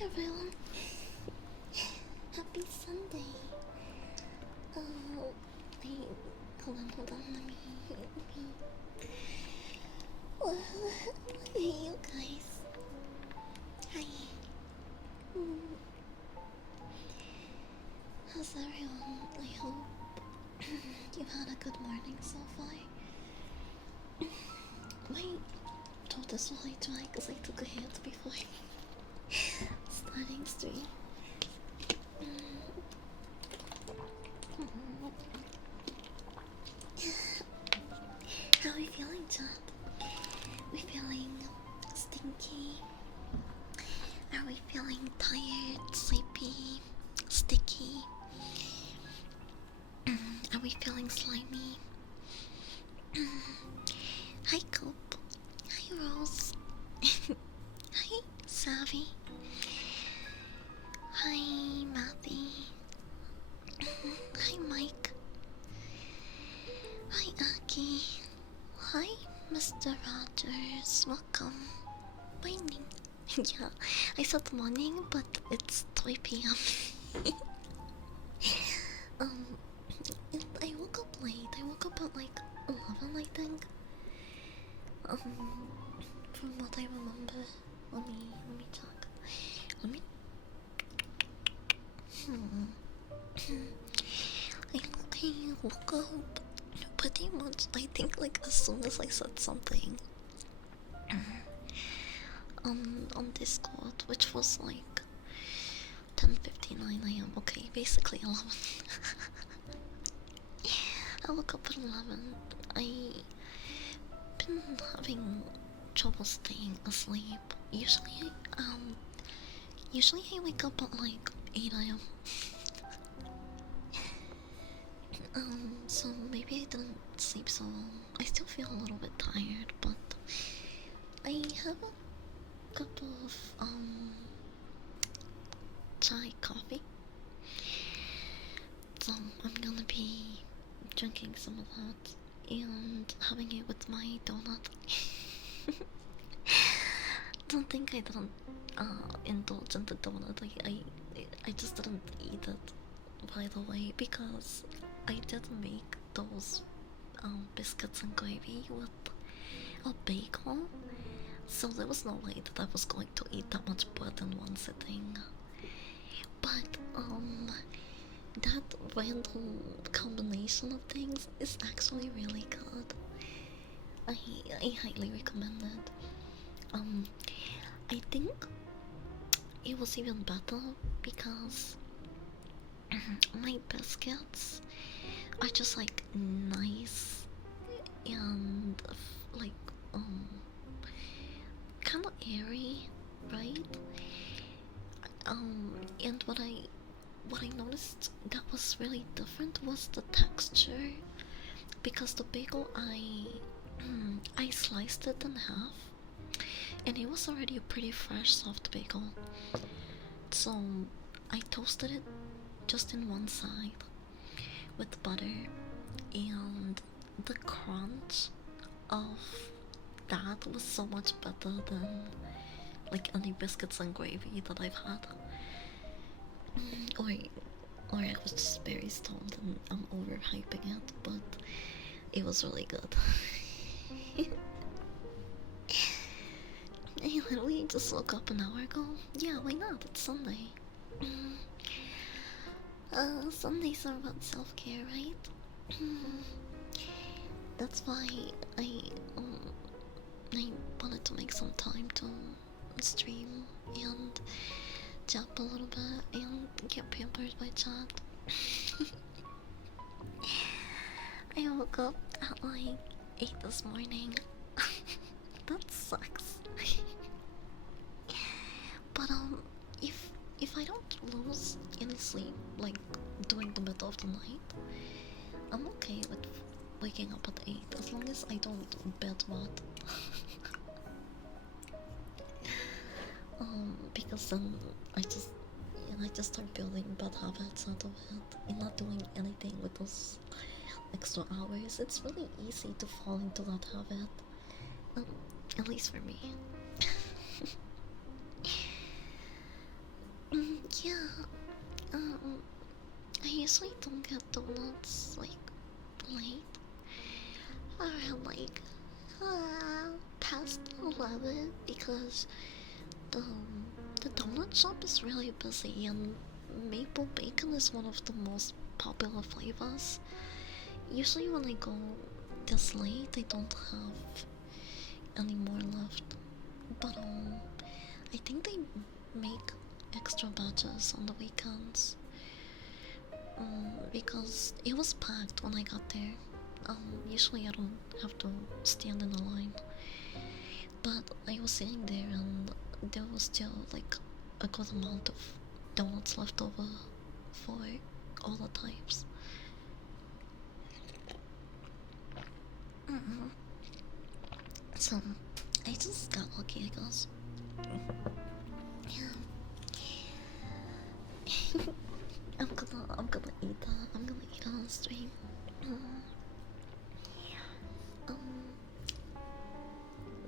everyone. Happy Sunday. Oh, wait. Hold on. Let me. Well, hey, you guys. Hi. How's everyone? I hope you've had a good morning so far. My throat is really dry because I took a hit before starting stream. How are we feeling, chat? We feeling stinky? Are we feeling tired, sleepy, sticky? Are we feeling slimy? Hi, Cope. Hi, Rose. Hi, Savvy. Hi, Matty. Hi, Mike. Hi, Aki. Hi, Mr. Rogers. Welcome. Morning. Yeah, I said morning, but it's 3 p.m. I woke up late. I woke up at like 11, I think. From what I remember. Let me check. Let me. I woke up pretty much. I think like as soon as I said something. On Discord, which was like 10:59 a.m. Okay, basically 11. I woke up at 11. I've been having trouble staying asleep. Usually I wake up at like 8 a.m. So maybe I didn't sleep so long. I still feel a little bit tired, but I have a cup of chai coffee. So I'm gonna be drinking some of that and having it with my donut. Don't think I didn't indulge in the donut. I just didn't eat it, by the way, because I did make those biscuits and gravy with a bagel, so there was no way that I was going to eat that much bread in one sitting. But that random combination of things is actually really good. I highly recommend it. I think it was even better because my biscuits are just like nice and like kind of airy, right? And what I noticed that was really different was the texture, because the bagel I sliced it in half, and it was already a pretty fresh soft bagel. So I toasted it just in one side with butter, and the crunch of that was so much better than like any biscuits and gravy that I've had. Or I was just very stoned and I'm overhyping it, but it was really good. I literally just woke up an hour ago. Yeah, why not? It's Sunday. Sundays are about self-care, right? That's why I wanted to make some time to stream and jump a little bit and get pampered by chat. I woke up at like 8 this morning. That sucks. But if I don't lose any sleep like during the middle of the night, I'm okay with waking up at 8 as long as I don't bed rot. Because then I just start building bad habits out of it and not doing anything with those extra hours. It's really easy to fall into that habit, at least for me. Yeah, I usually don't get donuts like late around like past 11 because the the donut shop is really busy and maple bacon is one of the most popular flavors. Usually when I go this late, I don't have any more left. But I think they make extra batches on the weekends. Because it was packed when I got there. Usually I don't have to stand in a line. But I was sitting there and there was still like a good amount of donuts left over for all the types. So I just got lucky, I guess. Yeah. I'm gonna eat that. I'm gonna eat it on stream.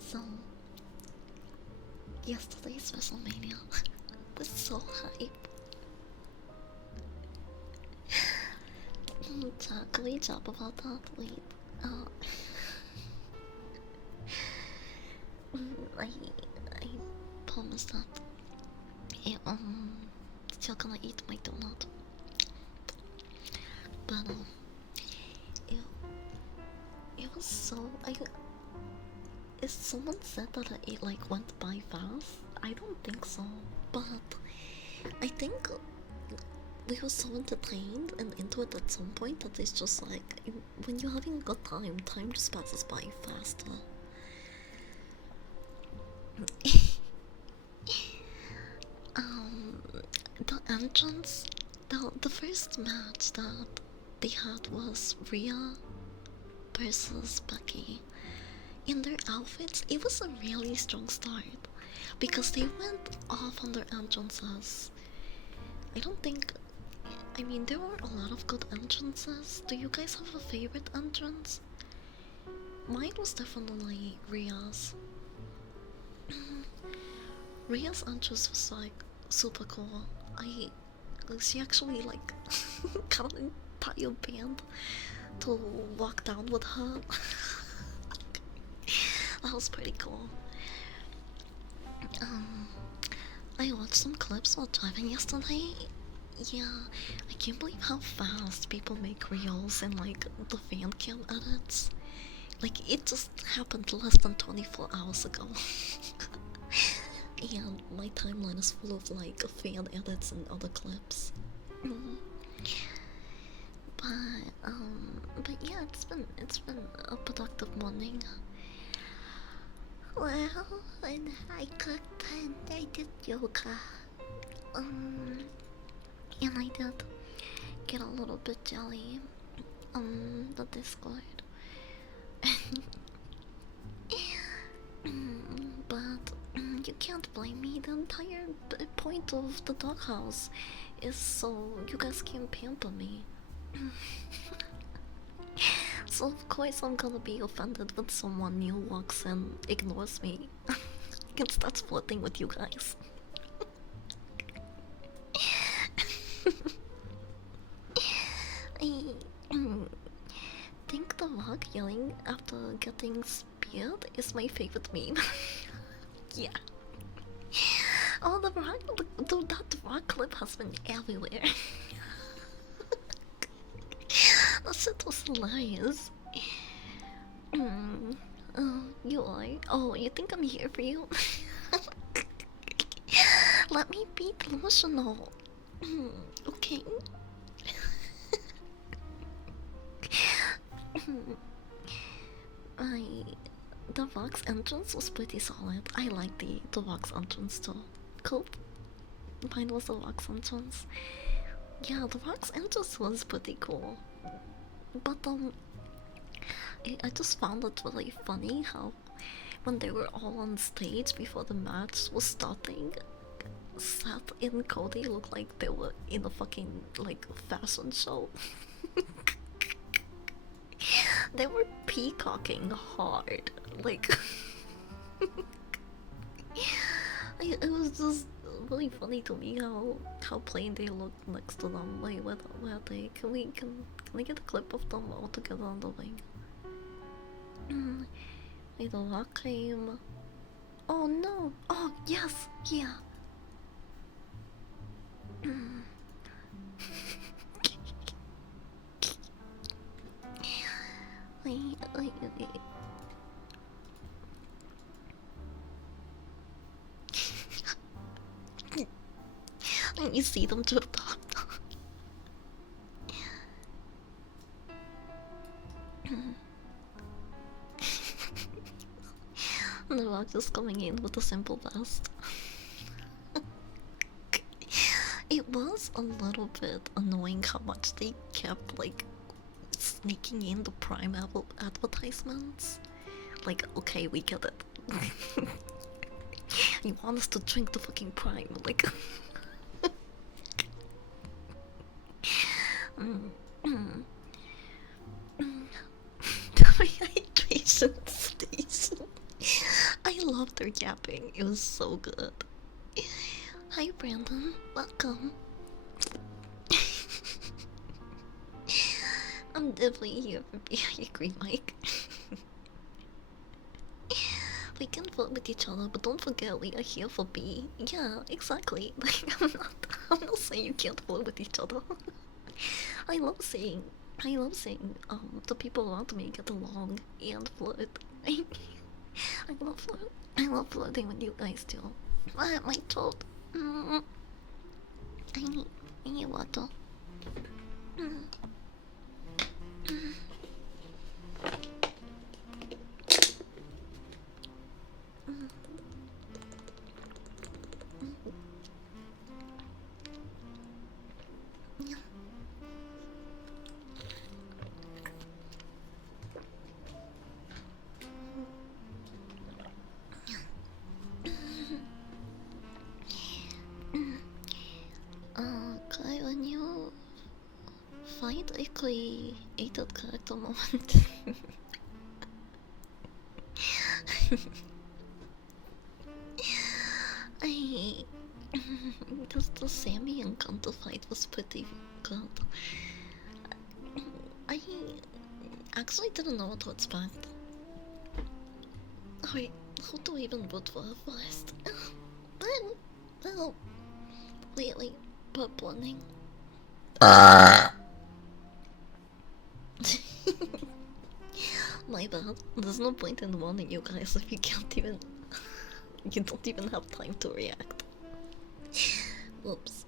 So yesterday's Wresltmania was so hype. Can we chat about that? Wait. I promise that still gonna eat my donut. But it was so if someone said that it like went by fast, I don't think so. But I think we were so entertained and into it at some point that it's just like when you're having a good time just passes by faster. The entrance, the first match that they had was Rhea versus Becky. In their outfits, it was a really strong start because they went off on their entrances. I mean, there were a lot of good entrances. Do you guys have a favorite entrance? Mine was definitely Rhea's. Rhea's entrance was like super cool. She actually like got an entire band to walk down with her. That was pretty cool. I watched some clips while driving yesterday. Yeah, I can't believe how fast people make reels and like the fan cam edits. Like it just happened less than 24 hours ago. And my timeline is full of like fan edits and other clips. But yeah, it's been a productive morning. Well, and I cooked and I did yoga. And I did get a little bit jelly on the Discord. But you can't blame me. The entire point of the doghouse is so you guys can pamper me. So of course I'm gonna be offended when someone new walks in, ignores me, and starts flirting with you guys. I think the rock yelling after getting speared is my favorite meme. Yeah. Oh, that rock clip has been everywhere. That shit was hilarious. Oh, you are? Oh, you think I'm here for you? Let me be delusional. Okay. The Vox entrance was pretty solid. I like the Vox entrance too. Cool. Mine was the Vox entrance. Yeah, the Vox entrance was pretty cool. But I just found it really funny how when they were all on stage before the match was starting, Seth and Cody looked like they were in a fucking like fashion show. They were peacocking hard, like it was just really funny to me how plain they look next to them. Like where they can we get a clip of them all together on the wing? Like the rock came. Oh no! Oh yes, yeah. Wait. You see them drift off. The rock just coming in with a simple vest. It was a little bit annoying how much they kept like sneaking in the Prime advertisements. Like, okay, we get it. You want us to drink the fucking Prime, like. Hydration station. I love their yapping. It was so good. Hi, Brandon. Welcome. I'm definitely here for B. I agree, Mike. We can vote with each other, but don't forget we are here for B. Yeah, exactly. Like, I'm not saying you can't vote with each other. I love seeing the people around me get along and flirt. I love flirting with you guys too. My throat. I need water. Okay, when you find a created character moment. I just the Sammy and Gunter fight was pretty good. I actually didn't know what to expect. Wait, how do I even vote for her first? Well, lately, butt blending. My bad. There's no point in warning you guys if you can't even. You don't even have time to react. Whoops.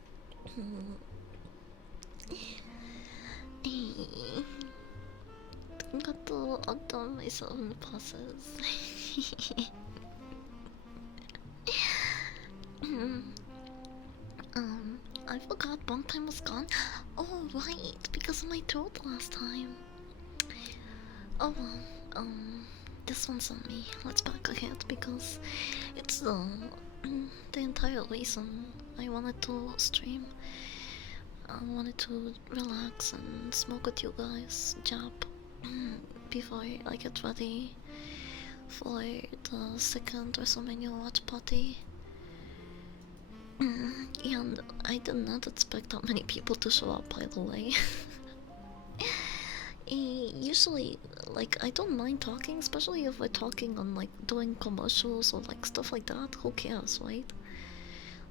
Got to outdone myself in the process. I forgot one time was gone. Oh right, because of my throat last time. Oh well, this one's on me. Let's back ahead because it's the entire reason I wanted to stream. I wanted to relax and smoke with you guys, jab, before I get ready for the second Wresltmania watch party. And I did not expect that many people to show up, by the way. Usually, like, I don't mind talking, especially if we're talking on, like, doing commercials or, like, stuff like that. Who cares, right?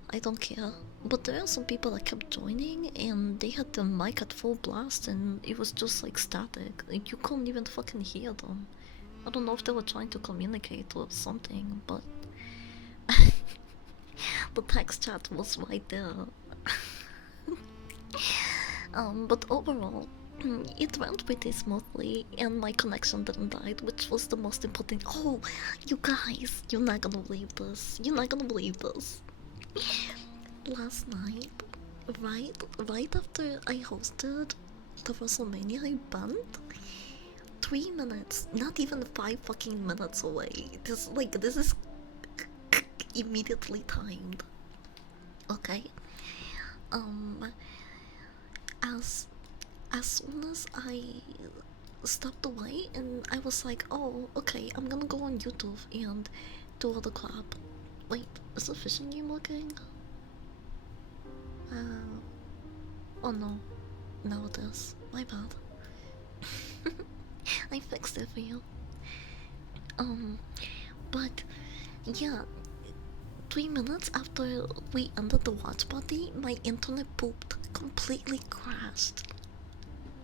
I don't care. But there are some people that kept joining, and they had the mic at full blast, and it was just, like, static. Like, you couldn't even fucking hear them. I don't know if they were trying to communicate or something, but... the text chat was right there. But overall, it went pretty smoothly, and my connection didn't die, which was the most important. Oh, you guys, you're not gonna believe this. You're not gonna believe this. Last night, right after I hosted the Wresltmania event, 3 minutes, not even 5 fucking minutes away. This is immediately timed. Okay. As soon as I stepped away and I was like, oh, okay, I'm gonna go on YouTube and do all the crap. Wait, is the fishing game working? Oh no. No, it is. My bad. I fixed it for you. Um, but yeah, 3 minutes after we ended the watch party, my internet pooped, completely crashed.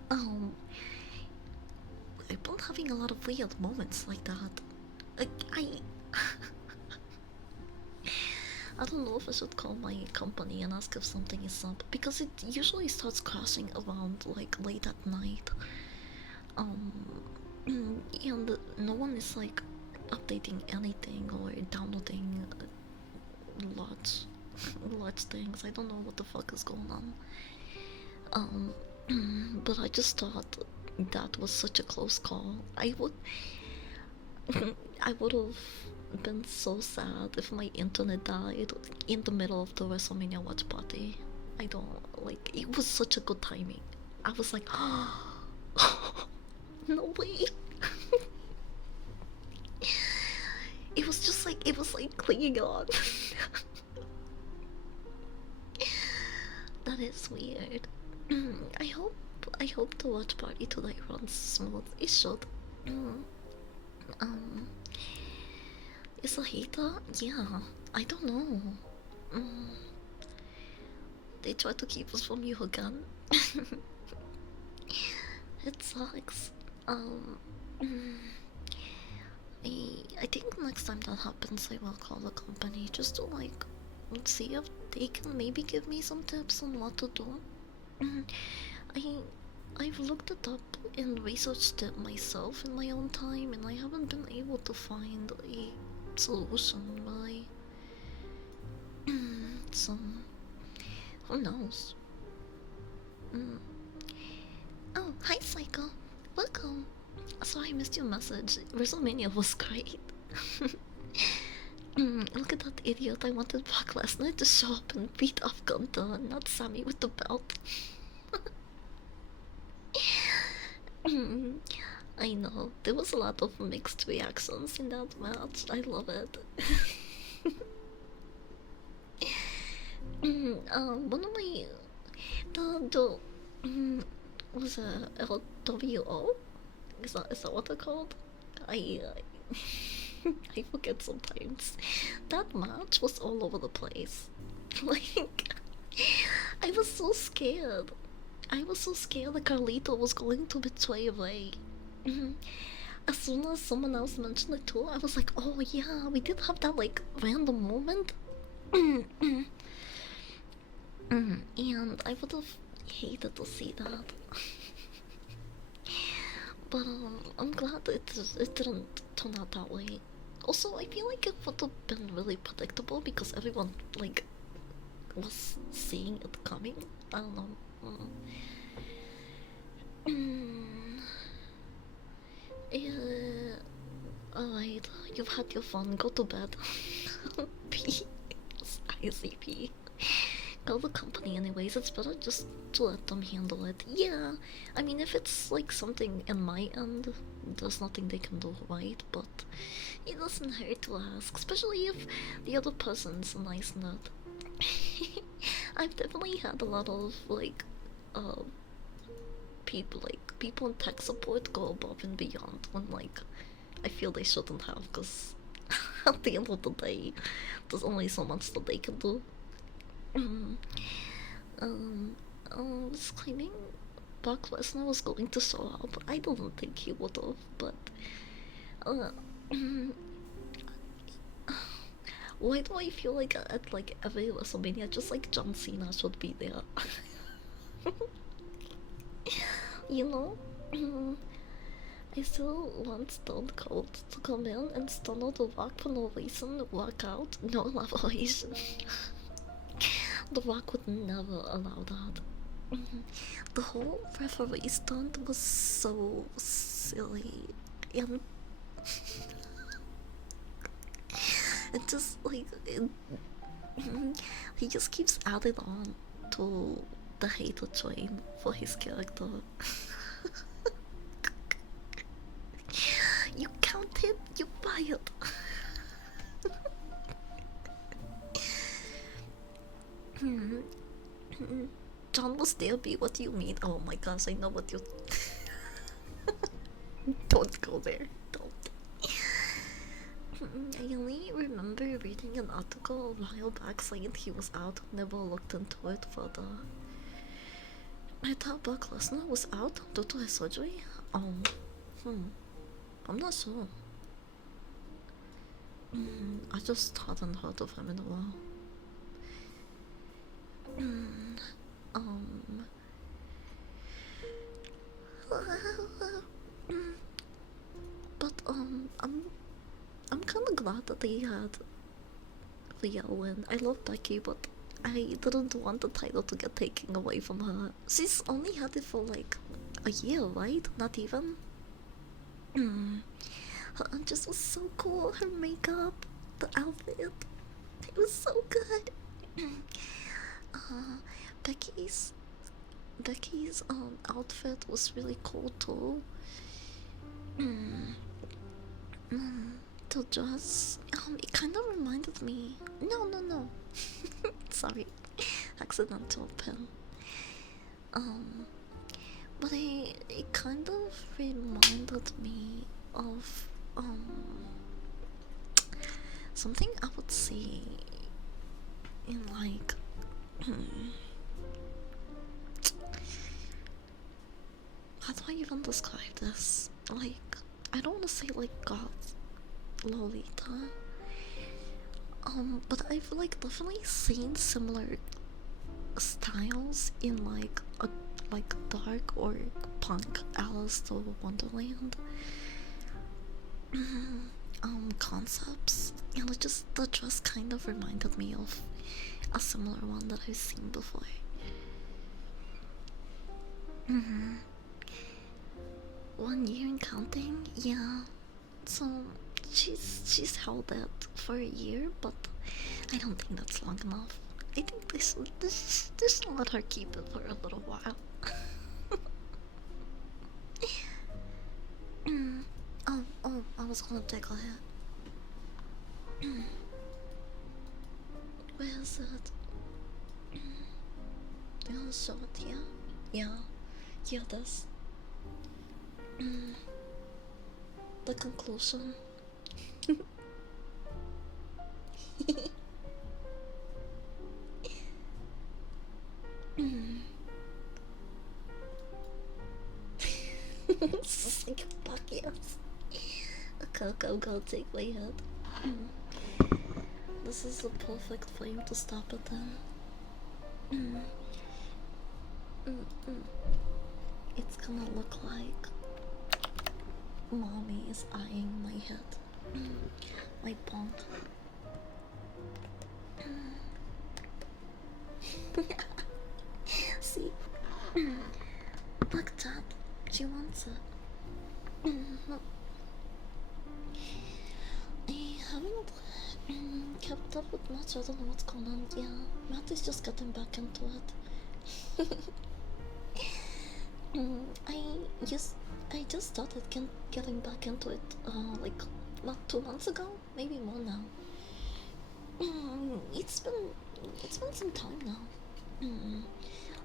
Um, I've been having a lot of weird moments like that. Like, I don't know if I should call my company and ask if something is up because it usually starts crashing around like late at night. Um, and no one is like updating anything or downloading large, large things. I don't know what the fuck is going on. But I just thought that was such a close call. I would have been so sad if my internet died in the middle of the Wresltmania watch party. I don't like it was such a good timing. I was like, no way. It was just like it was like clinging on. That is weird. I hope the watch party tonight runs smooth. It should. Um, is a hater? Yeah, I don't know. They try to keep us from you again. It sucks. I think next time that happens, I will call the company just to like see if they can maybe give me some tips on what to do. I I've looked it up and researched it myself in my own time, and I haven't been able to find a solution. Why? So who knows? Oh, hi, Psycho. Welcome. Sorry, I missed your message. Wresltmania was great. Look at that idiot. I wanted Brock Lesnar to show up and beat up Gunther and not Sammy with the belt. I know. There was a lot of mixed reactions in that match. I love it. One of my was a LWO? Is that what they're called? I I forget sometimes. That match was all over the place. Like, I was so scared. I was so scared that Carlito was going to betray Ray. As soon as someone else mentioned it too, I was like, oh yeah, we did have that like random moment. And I would have hated to see that. But I'm glad it didn't turn out that way. Also, I feel like it would have been really predictable because everyone like was seeing it coming. I don't know. Alright, you've had your fun. Go to bed. P. ICP. Call the company anyways. It's better just to let them handle it. Yeah, I mean, if it's like something in my end, there's nothing they can do, right? But it doesn't hurt to ask, especially if the other person's a nice nut. I've definitely had a lot of like people in tech support go above and beyond when like I feel they shouldn't have, because at the end of the day there's only so much that they can do. I was claiming Brock Lesnar was going to show up. I don't think he would have, but why do I feel like at like every WrestleMania just like John Cena should be there? You know? I still want Stone Cold to come in and stun out the Rock for no reason, work out, no elaboration. The Rock would never allow that. The whole referee stunt was so silly, and it just like he just keeps adding on to the hater train for his character. You counted, you fired. John was there, B. What do you mean? Oh my gosh, I know what you. Don't go there. Don't. I only remember reading an article a while back saying he was out. Never looked into it, but I thought Brock Lesnar was out due to his surgery. I'm not sure. I just hadn't heard of him in a while. But I'm kind of glad that they had Rhea win. I love Becky, but I didn't want the title to get taken away from her. She's only had it for like a year, right? Not even. Her entrance was so cool. Her makeup, the outfit, it was so good. Becky's outfit was really cool too. The dress, it kind of reminded me. No. Sorry, accidental pin. But it kind of reminded me of something I would see in like how do I even describe this? Like, I don't want to say like God's Lolita. But I've like definitely seen similar styles in like a dark or punk Alice to Wonderland concepts, and it just the dress kind of reminded me of a similar one that I've seen before. 1 year and counting, yeah. So she's held it for a year, but I don't think that's long enough. I think they should let her keep it for a little while. Oh, I was gonna take a hit. Where is it? I'll show it here. Yeah, here it is. The conclusion. It's like a bucket. Okay, I'm gonna take my head. This is the perfect frame to stop it in. It's gonna look like mommy is eyeing my head. My bump. See? Look, Dad. She wants it. No. I haven't kept up with much. I don't know what's going on. Yeah, Matt is just getting back into it. I just started getting back into it like not 2 months ago, maybe more now. It's been some time now.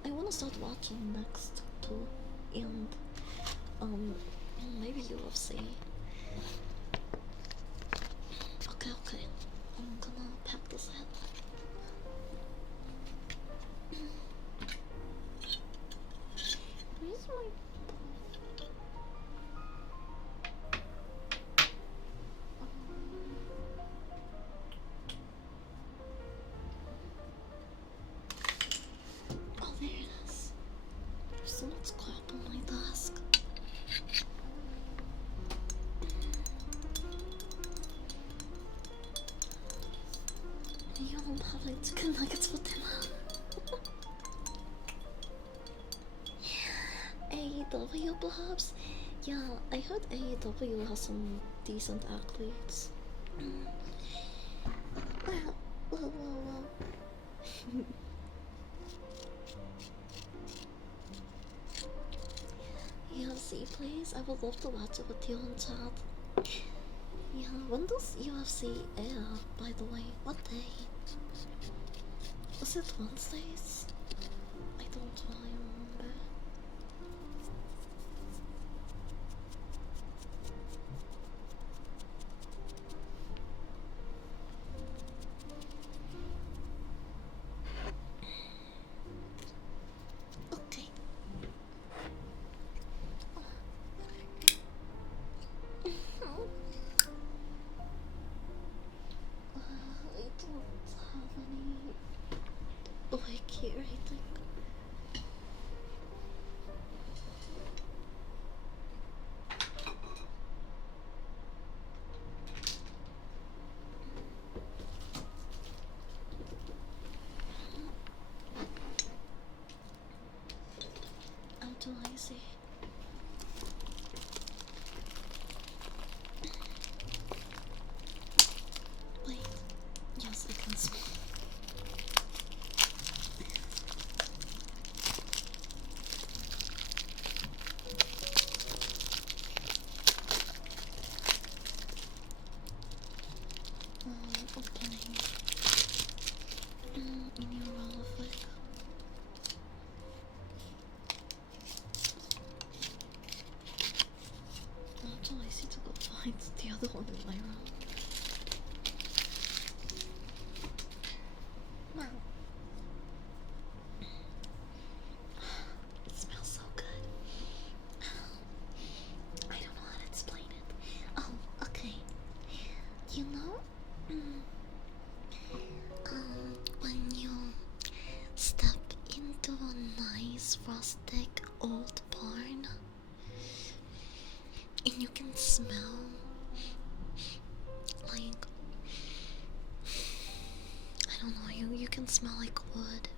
I want to start watching next too, and maybe UFC. Okay, I'm gonna pack this head. Where's my... Oh, there it is. There's so much crap on my desk. I'm having chicken nuggets for dinner. AEW perhaps? Yeah, I heard AEW has some decent athletes. Whoa. UFC, please? I would love to watch it with you in chat. Yeah, when does UFC air, by the way? What day? Is it Wednesdays? I don't really remember. Okay. I don't have any like here, I think. I'm too lazy. Wait, yes, I can smell. Opening in your roll of like. I'm too lazy to go find the other one in my room. Wow. It smells so good. I don't know how to explain it. Oh, okay. You know, when you step into a nice rustic old barn and you can smell like, I don't know, you can smell like wood,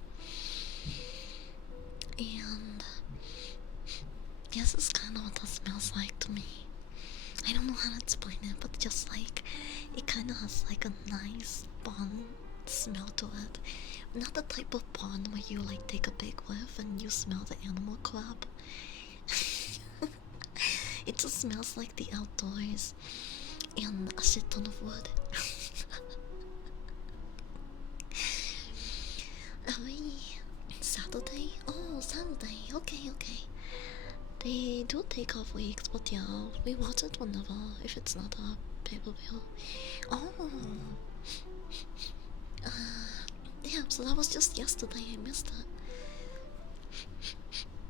and this is kind of what that smells like to me. I don't know how to explain it, but just like, it kind of has like a nice barn smell to it. Not the type of barn where you like take a big whiff and you smell the animal crap. It just smells like the outdoors and a shit ton of wood. Saturday? Oh, Saturday. Okay. They do take off weeks, but yeah, we watch it whenever, if it's not a pay-per-view. Oh. Yeah, so that was just yesterday, I missed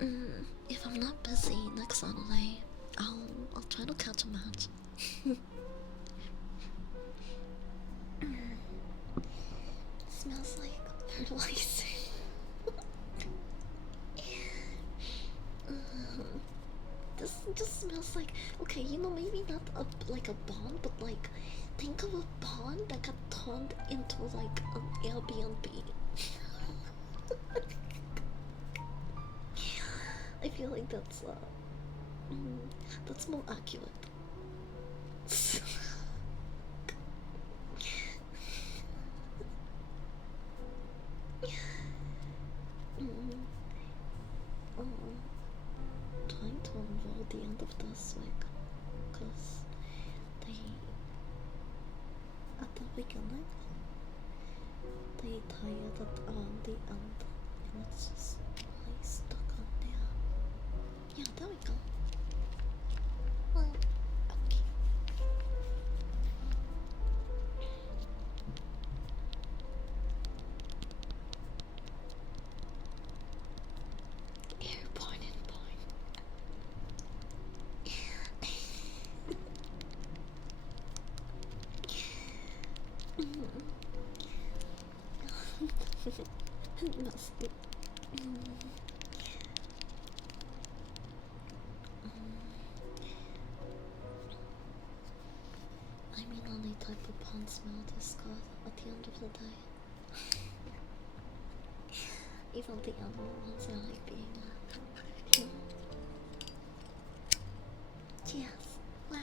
it. If I'm not busy next Saturday, I'll try to catch a match. Smells like fertilizer. This just smells like, okay, you know, maybe not like a bond, but like, think of a bond that got turned into like an Airbnb. I feel like that's more accurate. Trying to avoid the end of this week, cause at the beginning they tied it around the end, and it's just like stuck on there. Yeah, there we go. Well, okay. Airborne and born. Nasty. I mean, any type of pond smell is good at the end of the day. Even the animal ones I like being at. Yes. Wow.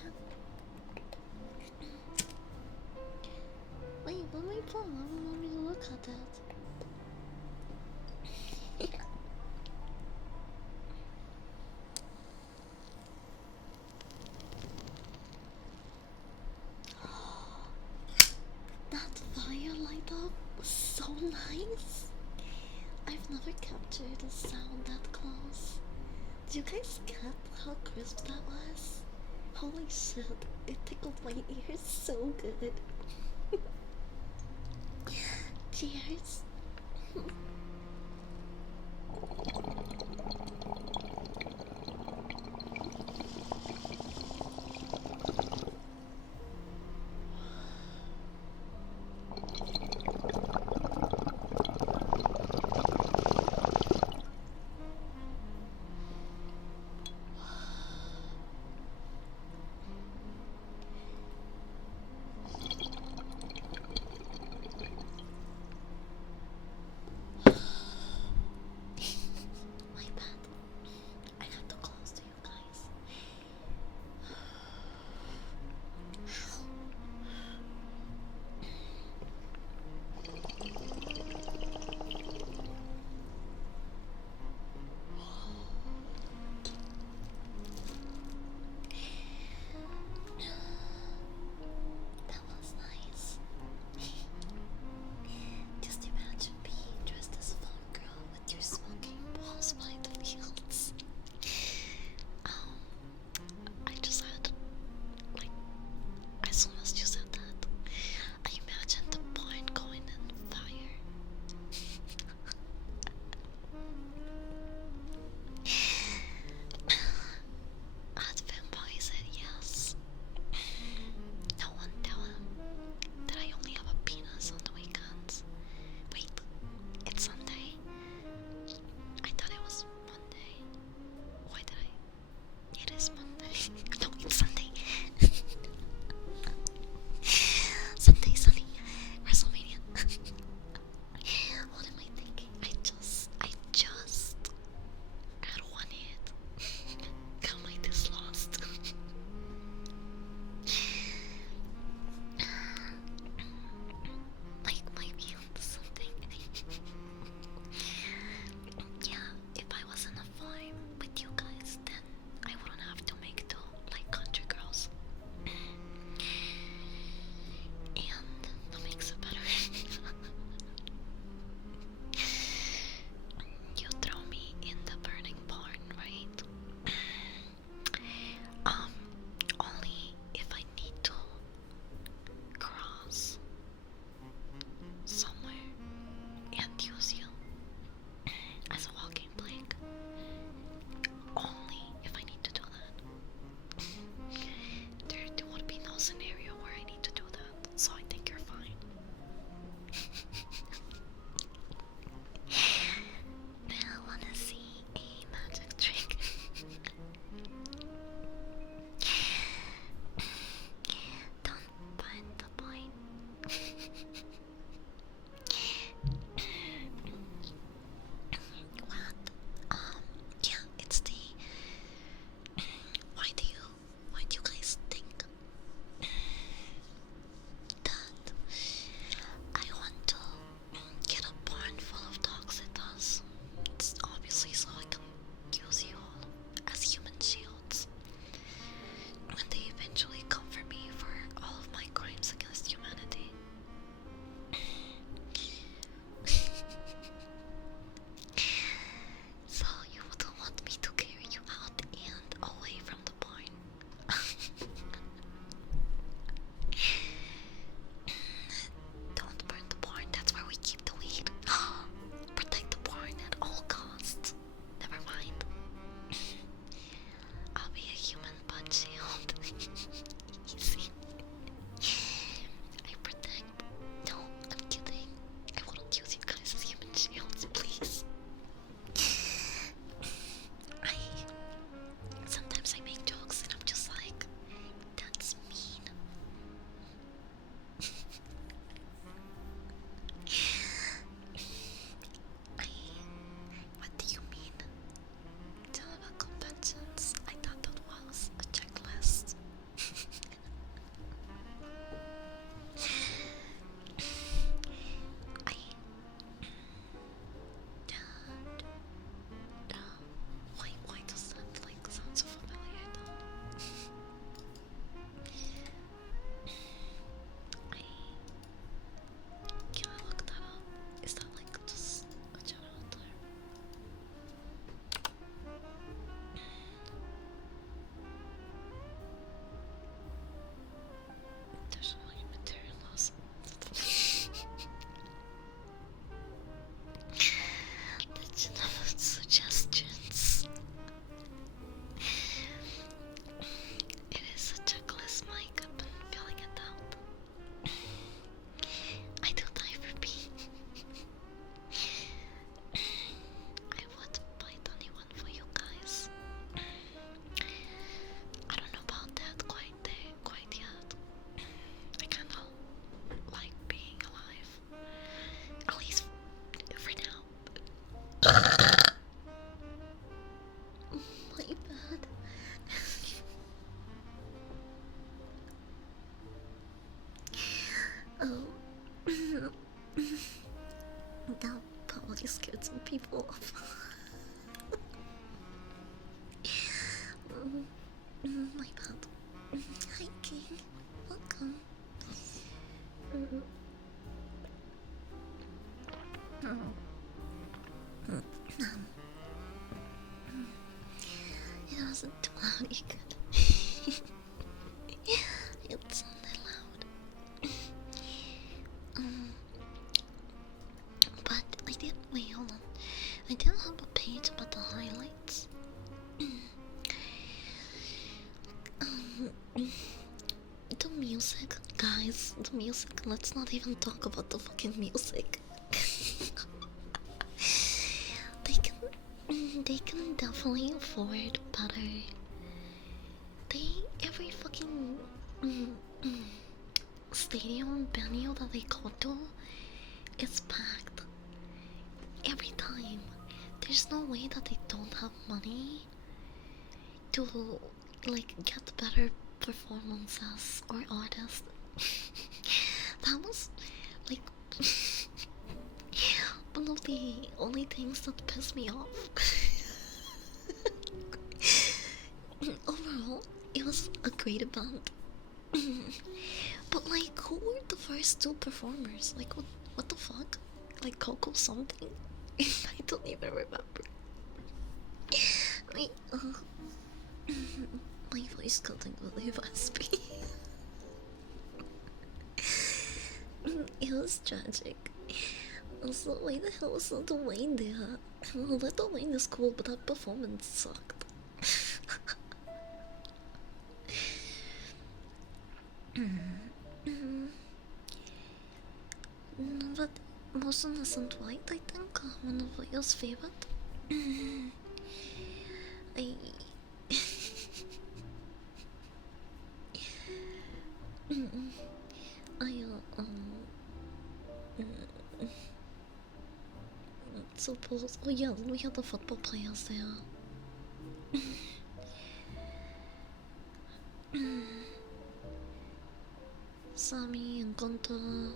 Wait, what am I playing? I don't want me to look at that. That firelight up was so nice. I I've never captured a sound that close. Do you guys get how crisp that was? Holy shit, it tickled my ears so good. Cheers. invite some people up. My bad. Hi, King. Welcome. It wasn't too loud, you could. It sounded loud. But I did. Wait, hold on. I did have a page about the highlights. The music, guys. The music. Let's not even talk about the fucking music. They can definitely afford better. Every fucking stadium venue that they go to is packed every time. There's no way that they don't have money to like get better performances or artists. That was like one of the only things that pissed me off. Overall, it was a great event. But like, who were the first two performers? Like, what the fuck? Like Coco something? I don't even remember. My voice cutting really raspy. It was tragic. Also, why the hell was Little Wayne there? Well, Little Wayne is cool, but that performance sucked. But Motion isn't white, I think. One of Leo's favorite. Suppose. Oh yeah, then we had the football players there. Sammy and Gunther,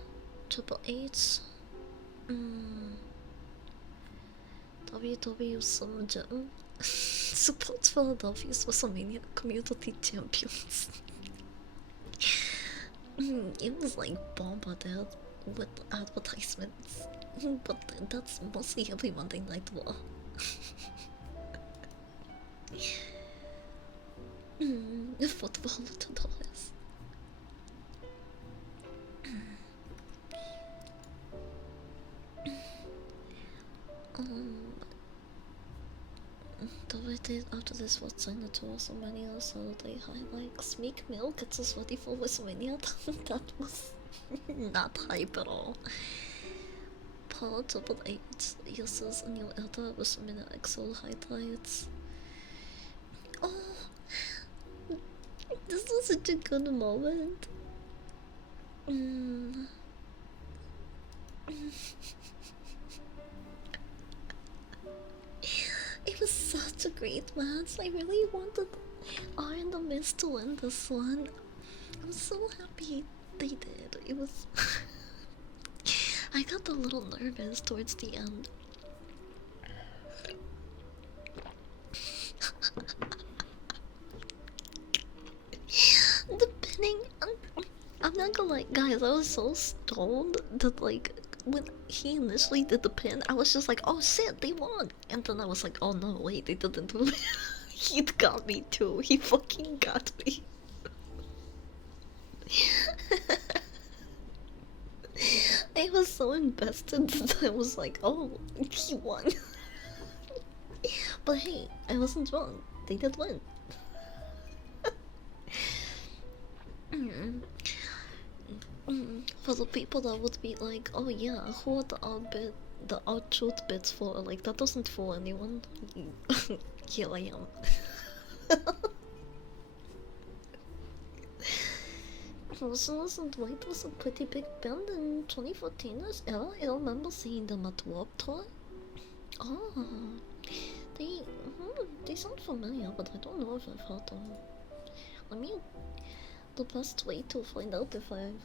Triple H, WW Summer Jam, supports Philadelphia's WrestleMania community champions. It was like bombarded with advertisements, but that's mostly every Monday Night Raw. Football $2. The day after this was signed to WrestleMania, so they highlights Meek Mill gets us ready for WrestleMania. That was not hype at all. Paul Triple H uses a new era WrestleMania XL highlights. Oh, this was such a good moment. It was such a great match. I really wanted R and the Miz to win this one. I'm so happy they did. It was. I got a little nervous towards the end. The pinning. I'm not gonna lie, guys. I was so stoned that like when he initially did the pin, I was just like, oh shit, they won. And then I was like, oh no, wait, they didn't do it. He got me too. He fucking got me. I was so invested that I was like, oh, he won. But hey, I wasn't wrong. They did win. For the people that would be like, oh yeah, who are the out-truth bits for? Like, that doesn't fool anyone. Here I am. Motionless and White was a pretty big band in 2014's era. I remember seeing them at Warp Tour. Oh, they sound familiar, but I don't know if I've heard them. I mean, the best way to find out if I've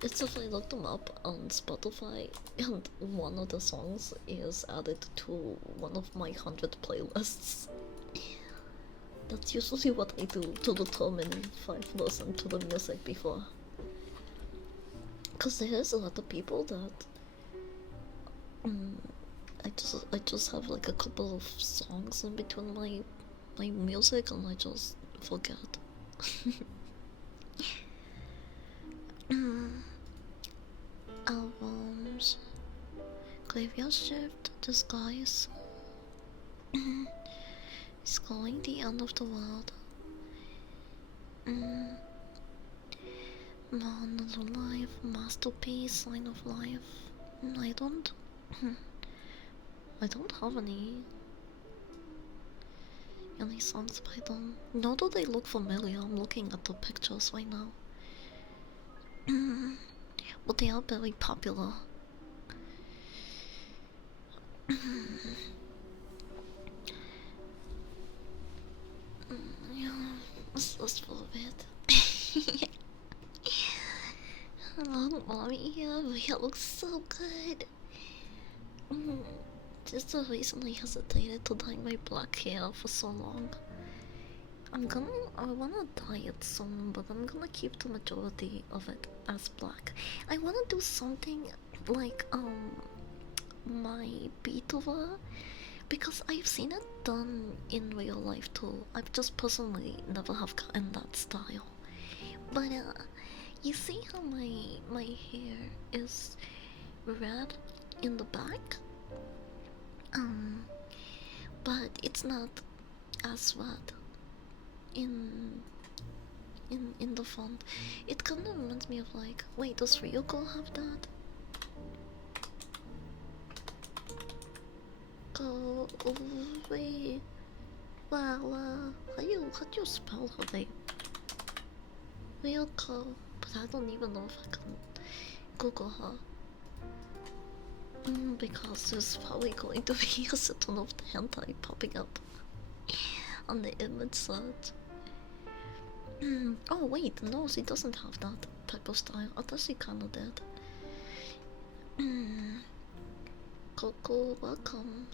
It's if I looked them up on Spotify, and one of the songs is added to one of my 100 playlists. That's usually what I do to determine if I've listened to the music before. Cause there's a lot of people that I just have like a couple of songs in between my music and I just forget. Albums. Graveyard Shift, Disguise. It's calling the end of the world. Man of Life, Masterpiece, Sign of Life. I don't have any songs by them. Nor do they look familiar. I'm looking at the pictures right now. But they are very popular. Yeah, let's full of it. Hello, mommy. Yeah, my hair looks so good. Just so recently hesitated to dye my black hair for so long. I wanna dye it soon, but I'm gonna keep the majority of it as black. I wanna do something like, my beetova, because I've seen it done in real life too. I've just personally never have gotten that style. But, you see how my hair is red in the back? But it's not as red in the front. It kind of reminds me of like, wait, does Ryuko have that? Go away. Wow, how do you spell her name? Ryuko, but I don't even know if I can Google her. Because there's probably going to be a certain of the hentai popping up on the image search. Oh wait, no, she doesn't have that type of style. I thought she kinda did. Coco, welcome.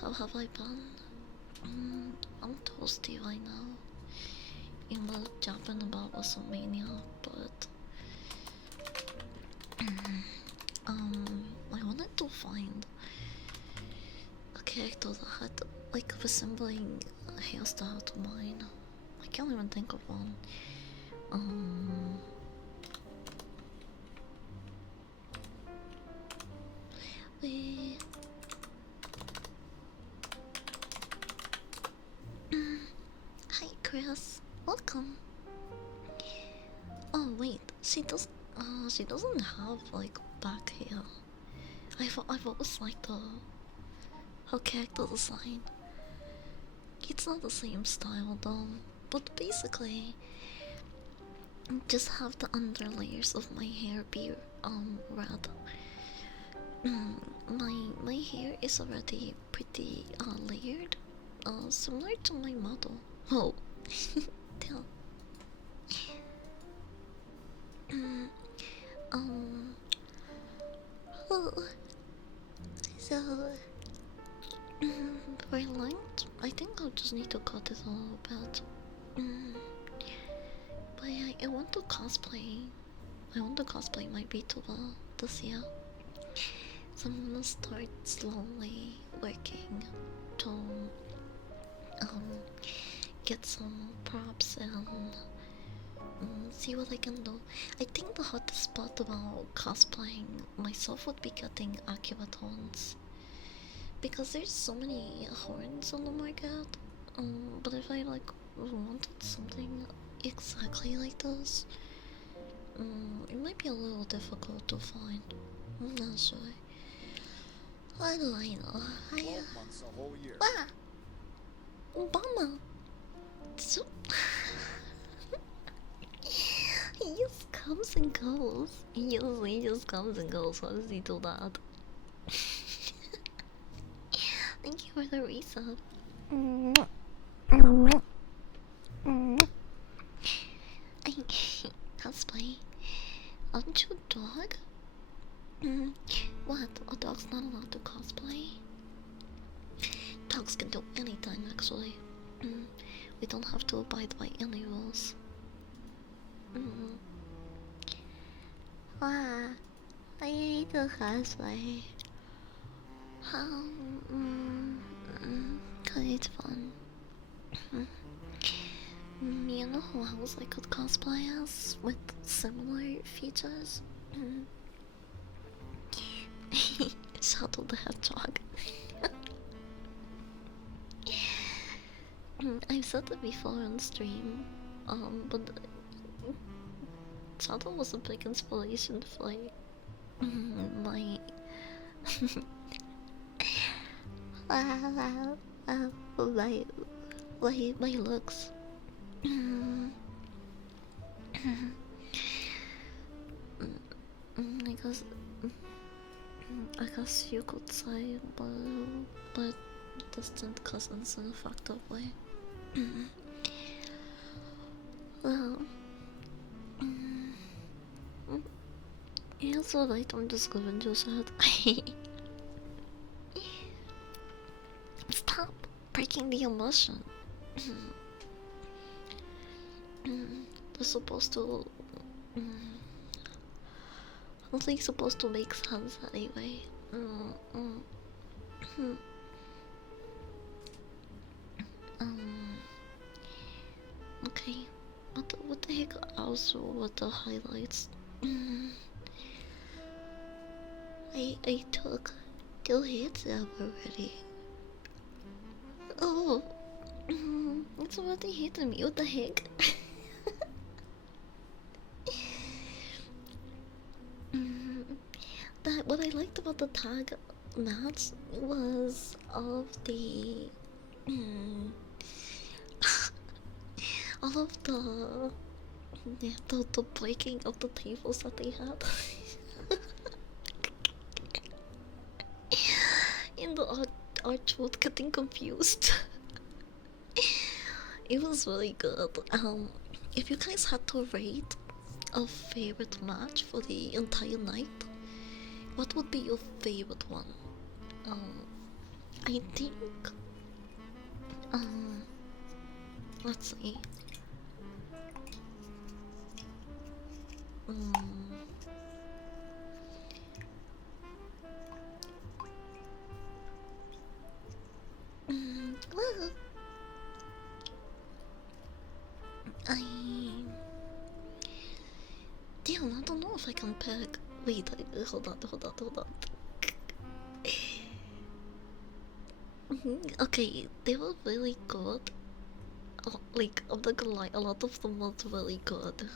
How have I been? I'm toasty right now. In the Japan about Wresltmania, but I wanted to find a character that had like resembling a hairstyle to mine. I can't even think of one. Hi Chris, welcome. Oh wait, she doesn't have like back hair. I've always liked her character design. It's not the same style though, but basically just have the underlayers of my hair be red. My hair is already pretty layered, similar to my model. Oh, damn. So for length, I think I'll just need to cut it a little bit. But I want to cosplay. I want to cosplay my Beethoven this year. So I'm gonna start slowly working to get some props and see what I can do. I think the hottest part about cosplaying myself would be getting accurate horns, because there's so many horns on the market. But if I like wanted something exactly like this, it might be a little difficult to find. I'm not sure. What do I know? 12 months, a whole year. Ah! Obama! He just comes and goes. He just comes and goes. How does he do that? Thank you for the resub. cosplay. Aren't you a dog? What? A dog's not allowed to cosplay? Dogs can do anything, actually. We don't have to abide by any rules. Wow, I hate the cosplay. Cause it's fun. You know who else I could cosplay as with similar features? Shadow the Hedgehog. I've said it before on stream, but Shadow was a big inspiration for like my my looks. I guess you could say, but distant cousins in a fucked up way. Well, yeah, it's alright, I'm just giving you that. Stop breaking the emotion. They're supposed to. I don't think it's supposed to make sense anyway. Okay. What the heck also with the highlights? I took 2 hits up already. Oh, it's already hitting me. What the heck? What I liked about the tag match was of the all of the the breaking of the tables that they had. In the art world getting confused. It was really good. If you guys had to rate a favorite match for the entire night, what would be your favorite one? I think let's see. Well, damn, I don't know if I can pick. Wait, hold on. Okay, they were really good. Oh, like, I'm not gonna lie, a lot of them were really good.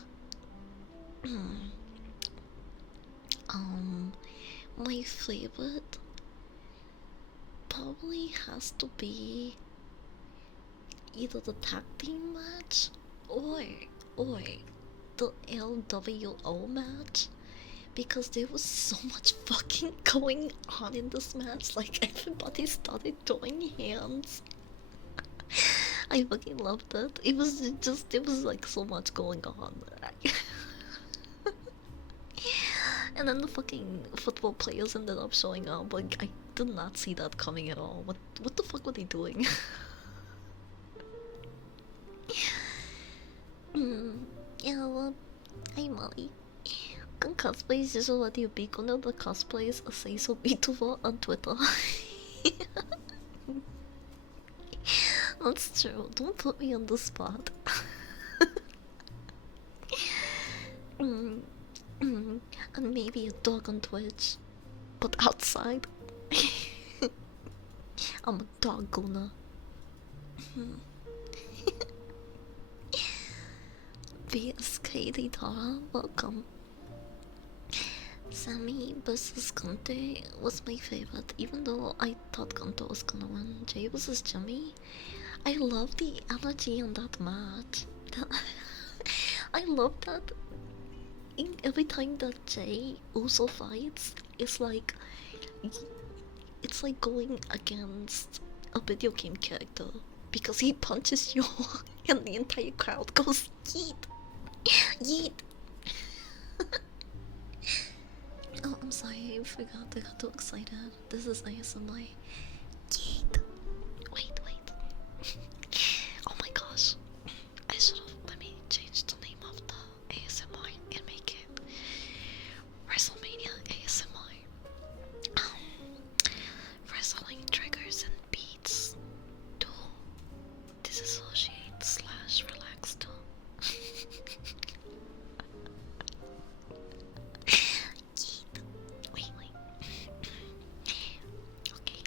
My favorite probably has to be either the tag team match or the LWO match, because there was so much fucking going on in this match. Like, everybody started throwing hands. I fucking loved it. It was like so much going on. And then the fucking football players ended up showing up. Like, I did not see that coming at all. What the fuck were they doing? Yeah, well, hey Molly. Kung cosplays is already a beacon of the cosplays say so beautiful on Twitter. That's true. Don't put me on the spot. And maybe a dog on Twitch, but outside. I'm a dog guna. VSK Tara, welcome. Sammy vs Conte was my favorite, even though I thought Conte was gonna win. Jay vs Jimmy. I love the energy on that match. I love that every time that Jay also fights, it's like going against a video game character, because he punches you and the entire crowd goes yeet, yeet. I forgot. I got too excited. This is ASMR. Yeet. Wait, wait. Oh my gosh. I should have. Let me change the name of the ASMR and make it Wresltmania ASMR. Wrestling triggers and beats to disassociate slash relax to. Wait, wait. Okay.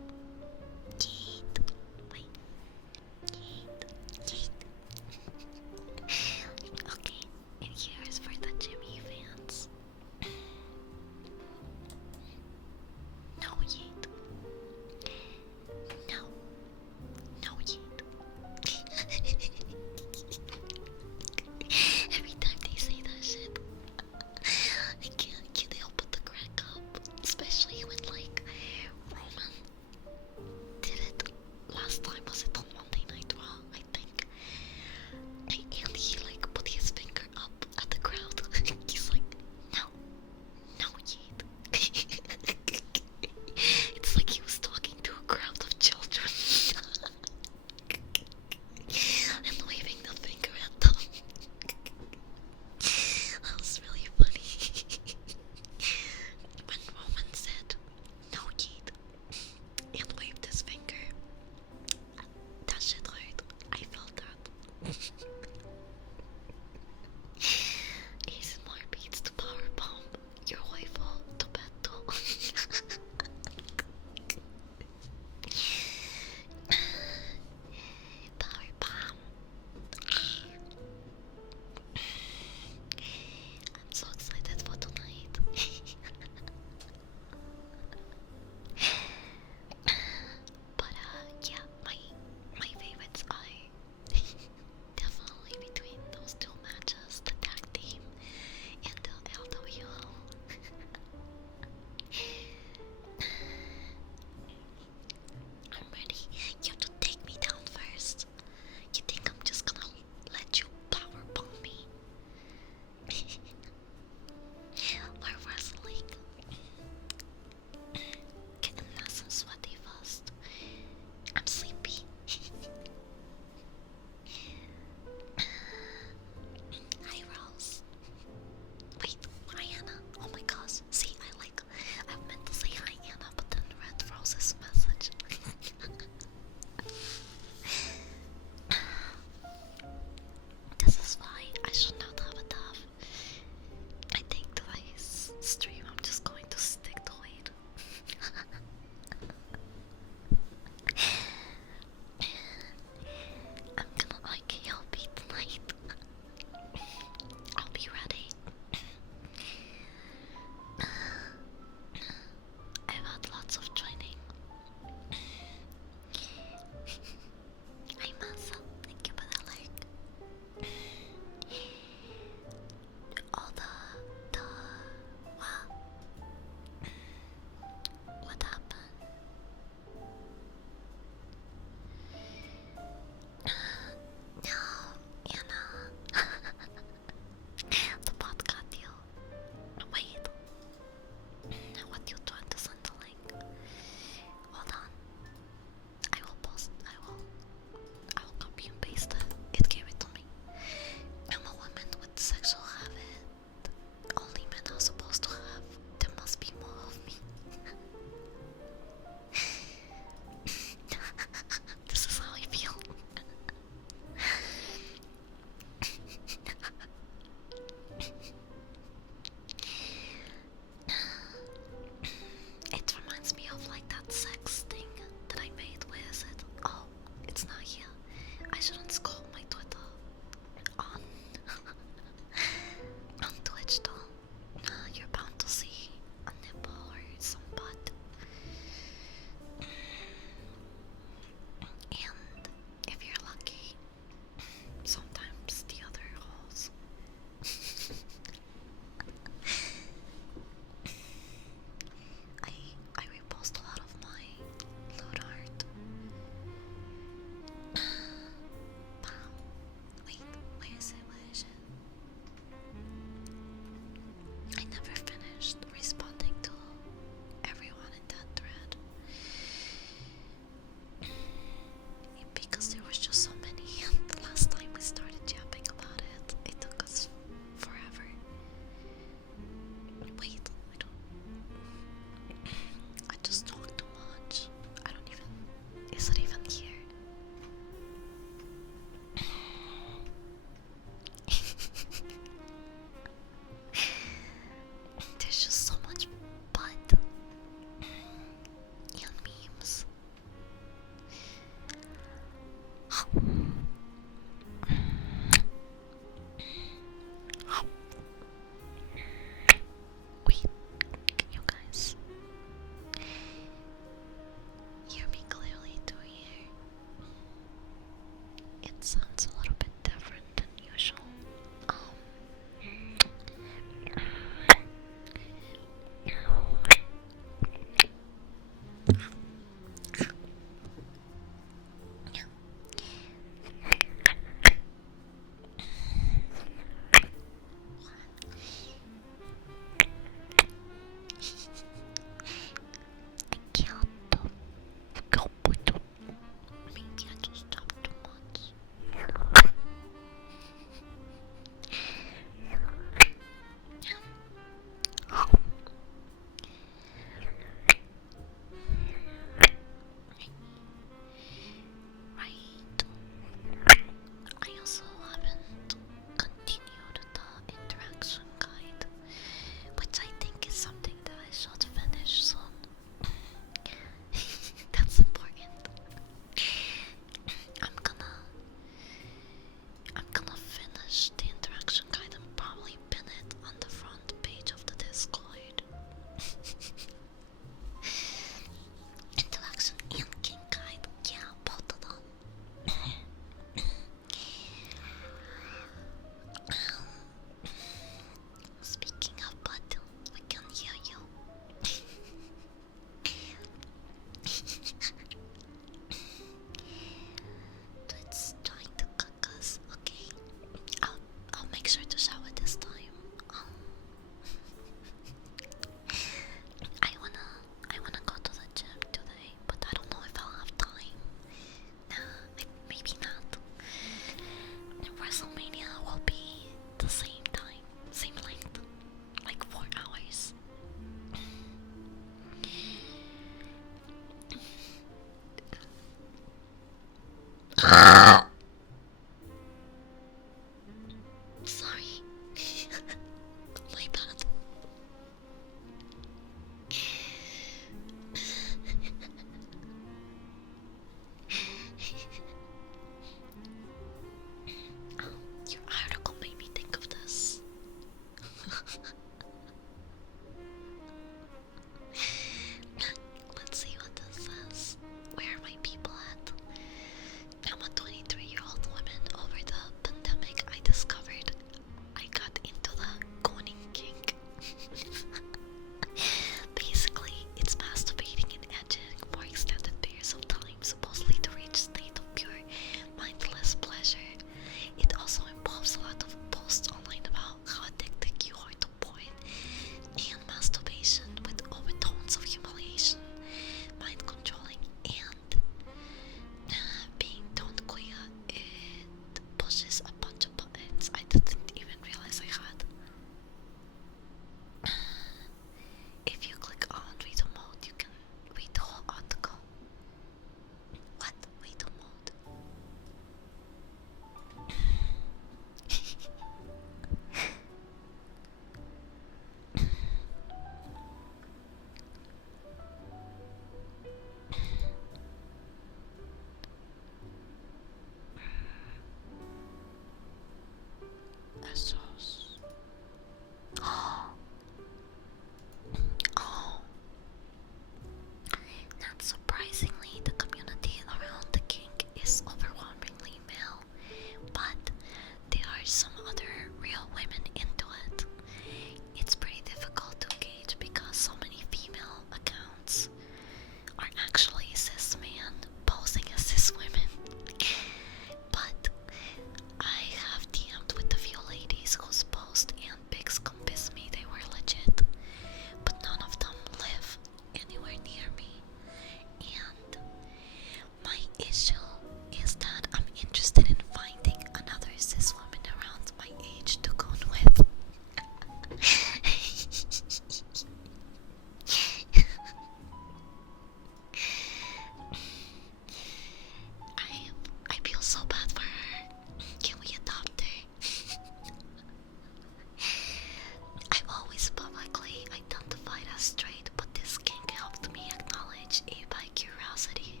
I've always publicly identified as straight, but this kink helped me acknowledge a bi curiosity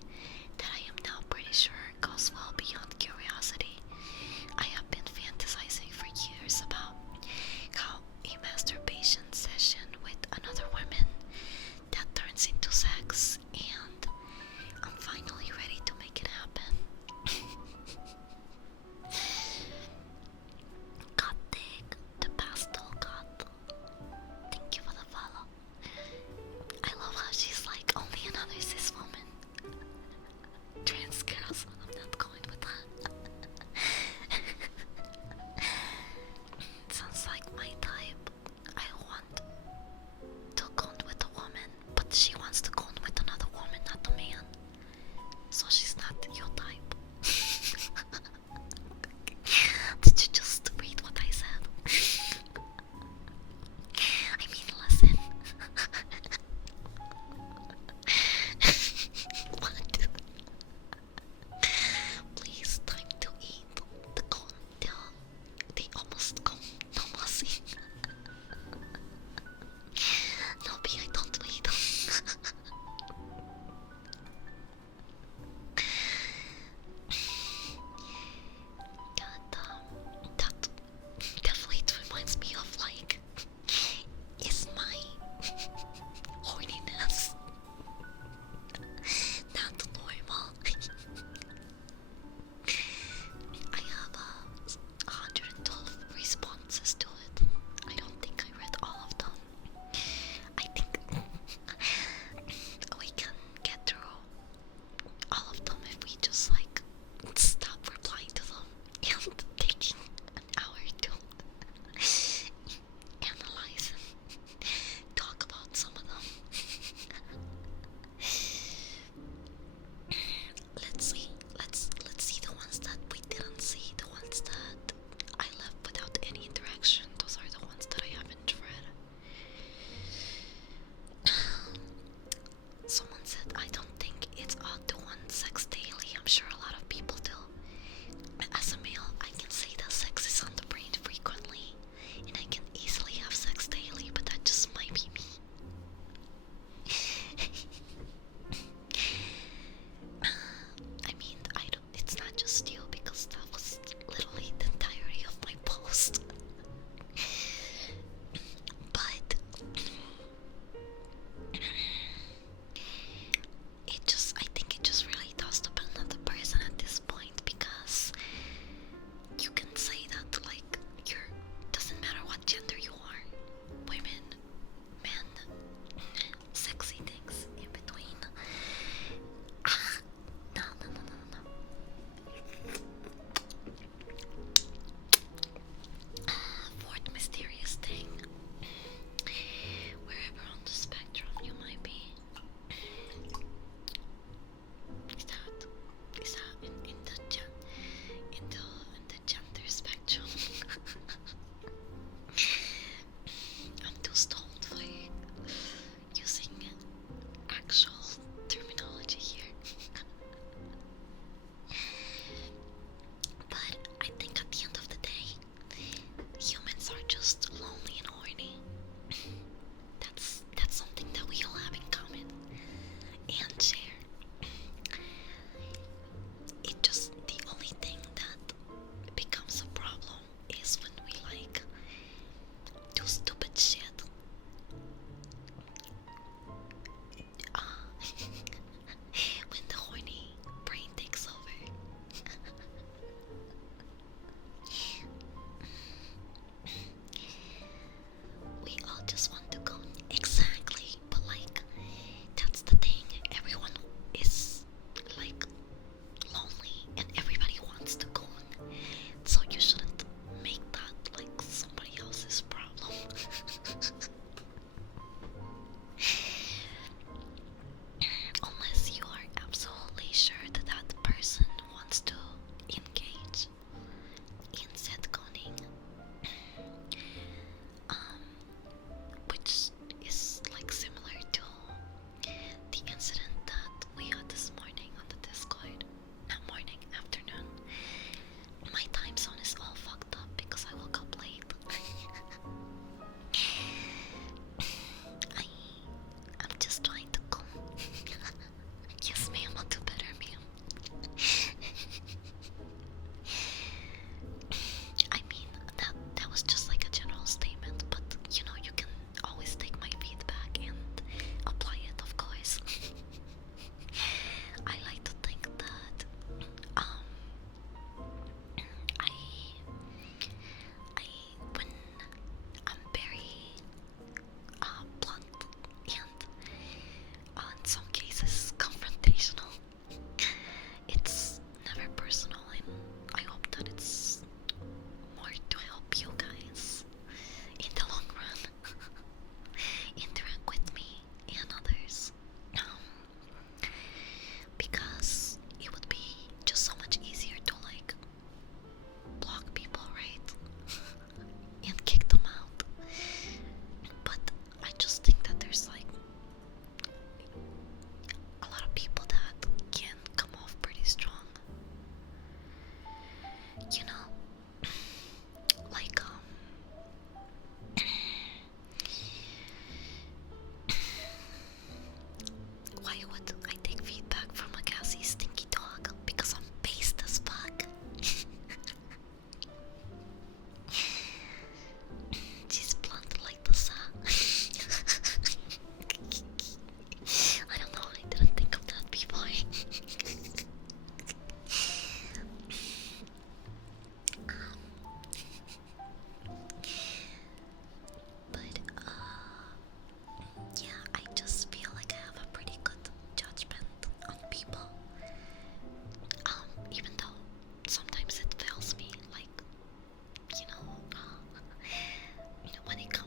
that I am now pretty sure goes well beyond curiosity. I have been fantasizing for years about how a masturbation session with another woman that turns into sex, and I'm finally ready to make it happen. God dig the pastel god.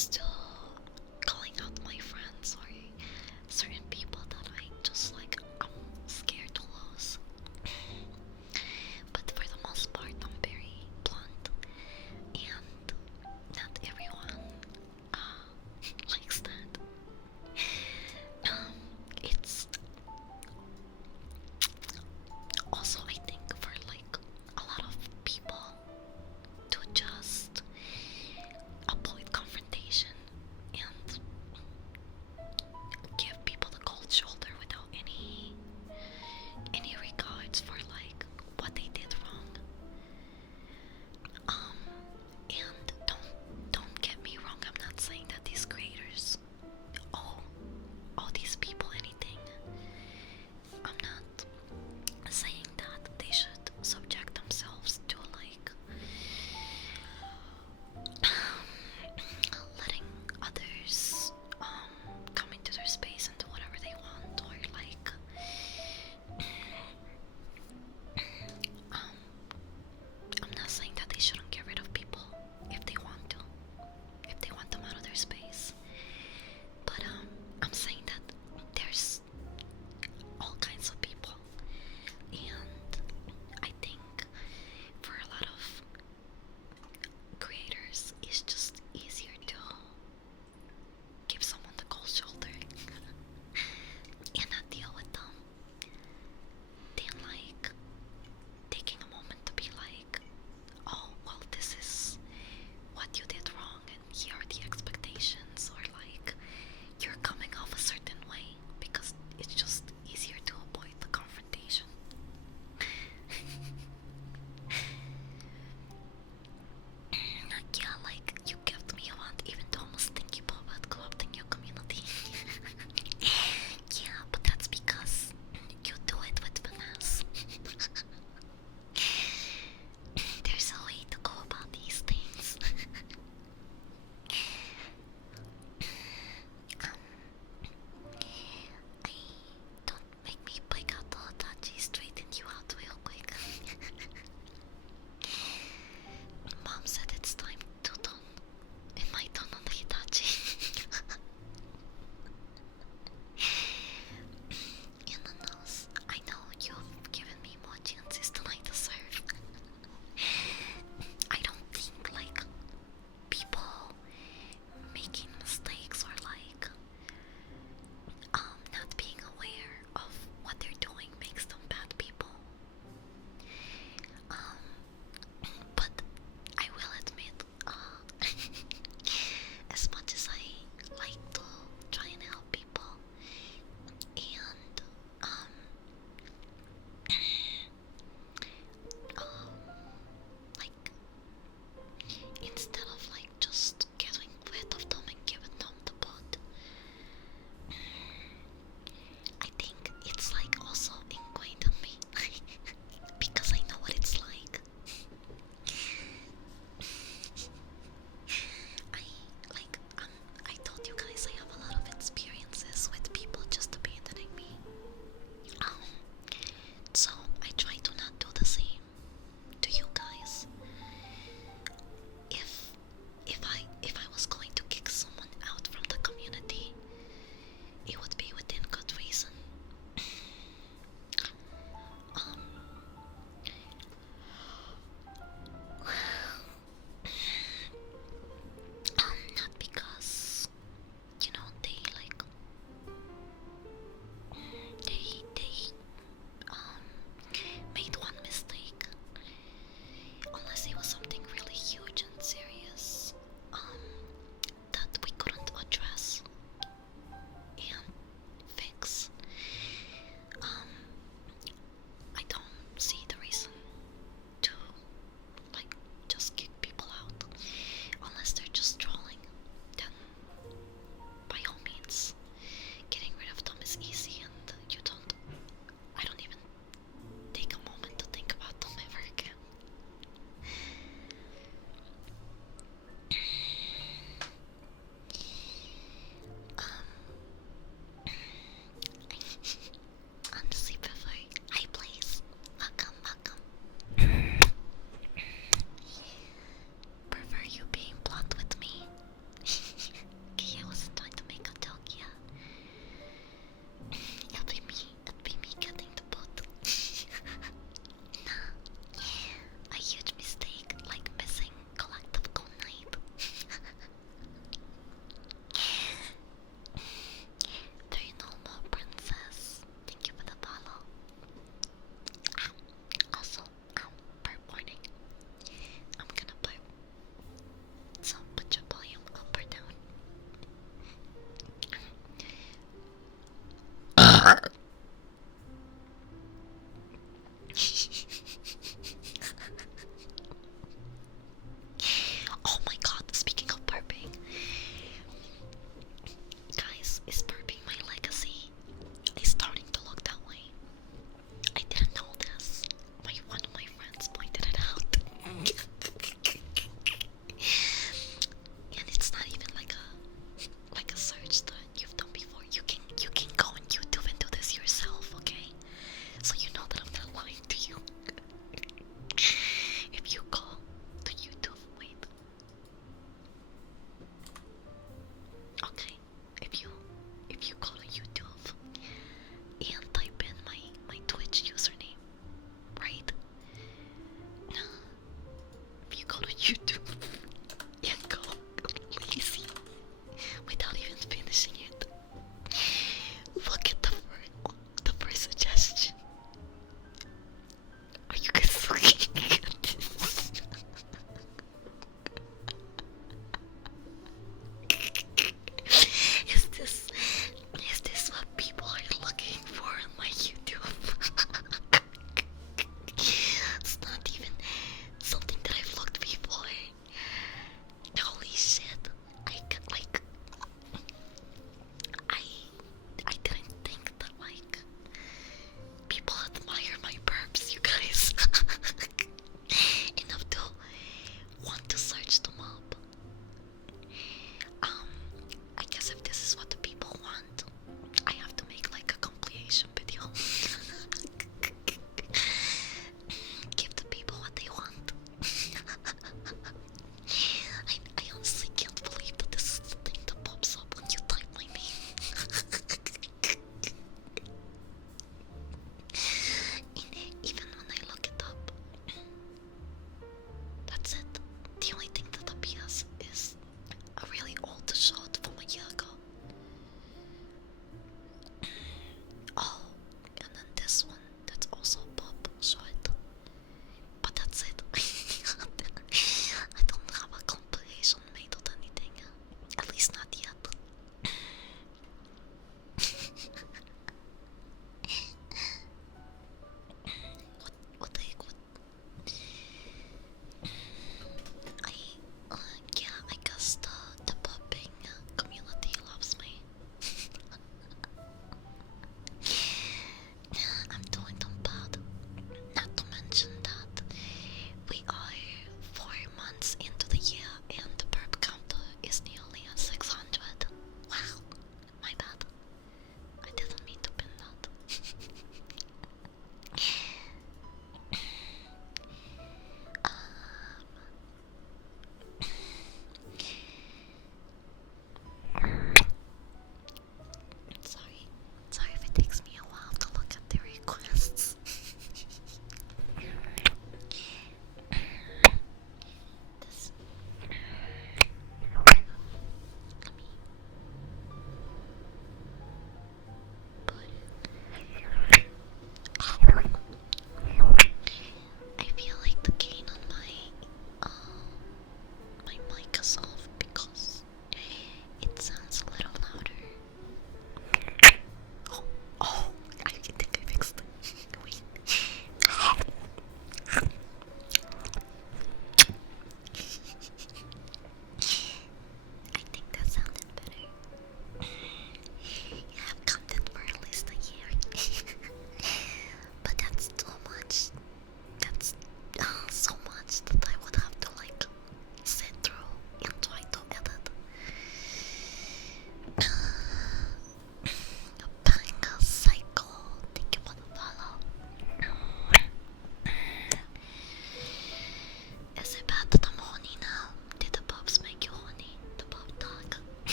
still calling out my friends or certain people that I just like I'm scared to lose. But for the most part, I'm very blunt, and not everyone likes that. It's also, I think, for like a lot of people to just avoid confrontation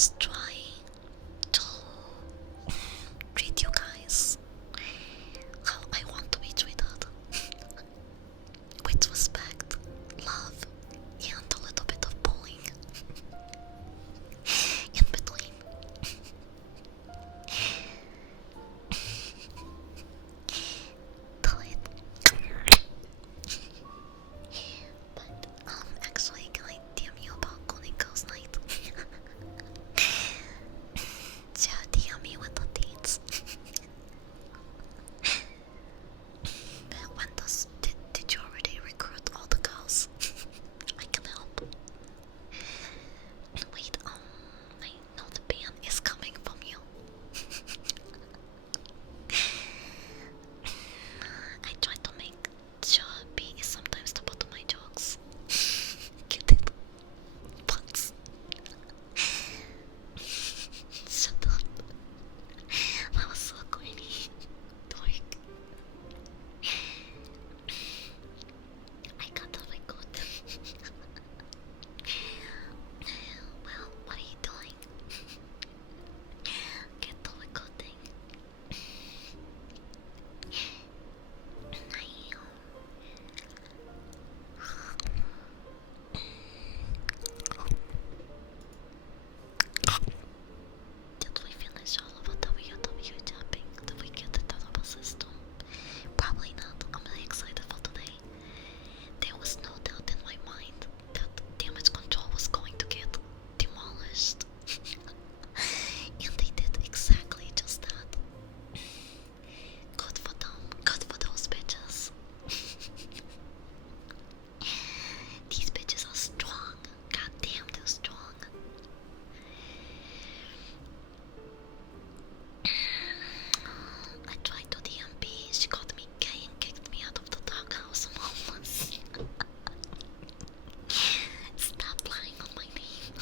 just trying to treat you guys how I want to be treated. With respect, love, and a little bit of bullying in between. Do it. But actually, can I DM you about Golden Girls Night? So DM me with the dates. Did you already recruit all the girls? I can help. Wait, I know the ban is coming from you. I try to make sure B is sometimes the butt of my jokes. Get it? But shut up. That was so corny. Dork. I got the record. Well, what are you doing? Get the recording. Did we finish all of our WW tapping? Did we get it out of our system? Probably not. I'm really excited for today. There was no doubt in my mind that damage control was going to get demolished. And they did exactly just that. Good for them. Good for those bitches. These bitches are strong. God damn, they're strong. I tried to DMP, she called me gay and kicked me out of the doghouse. I'm homeless. Stop lying on my name.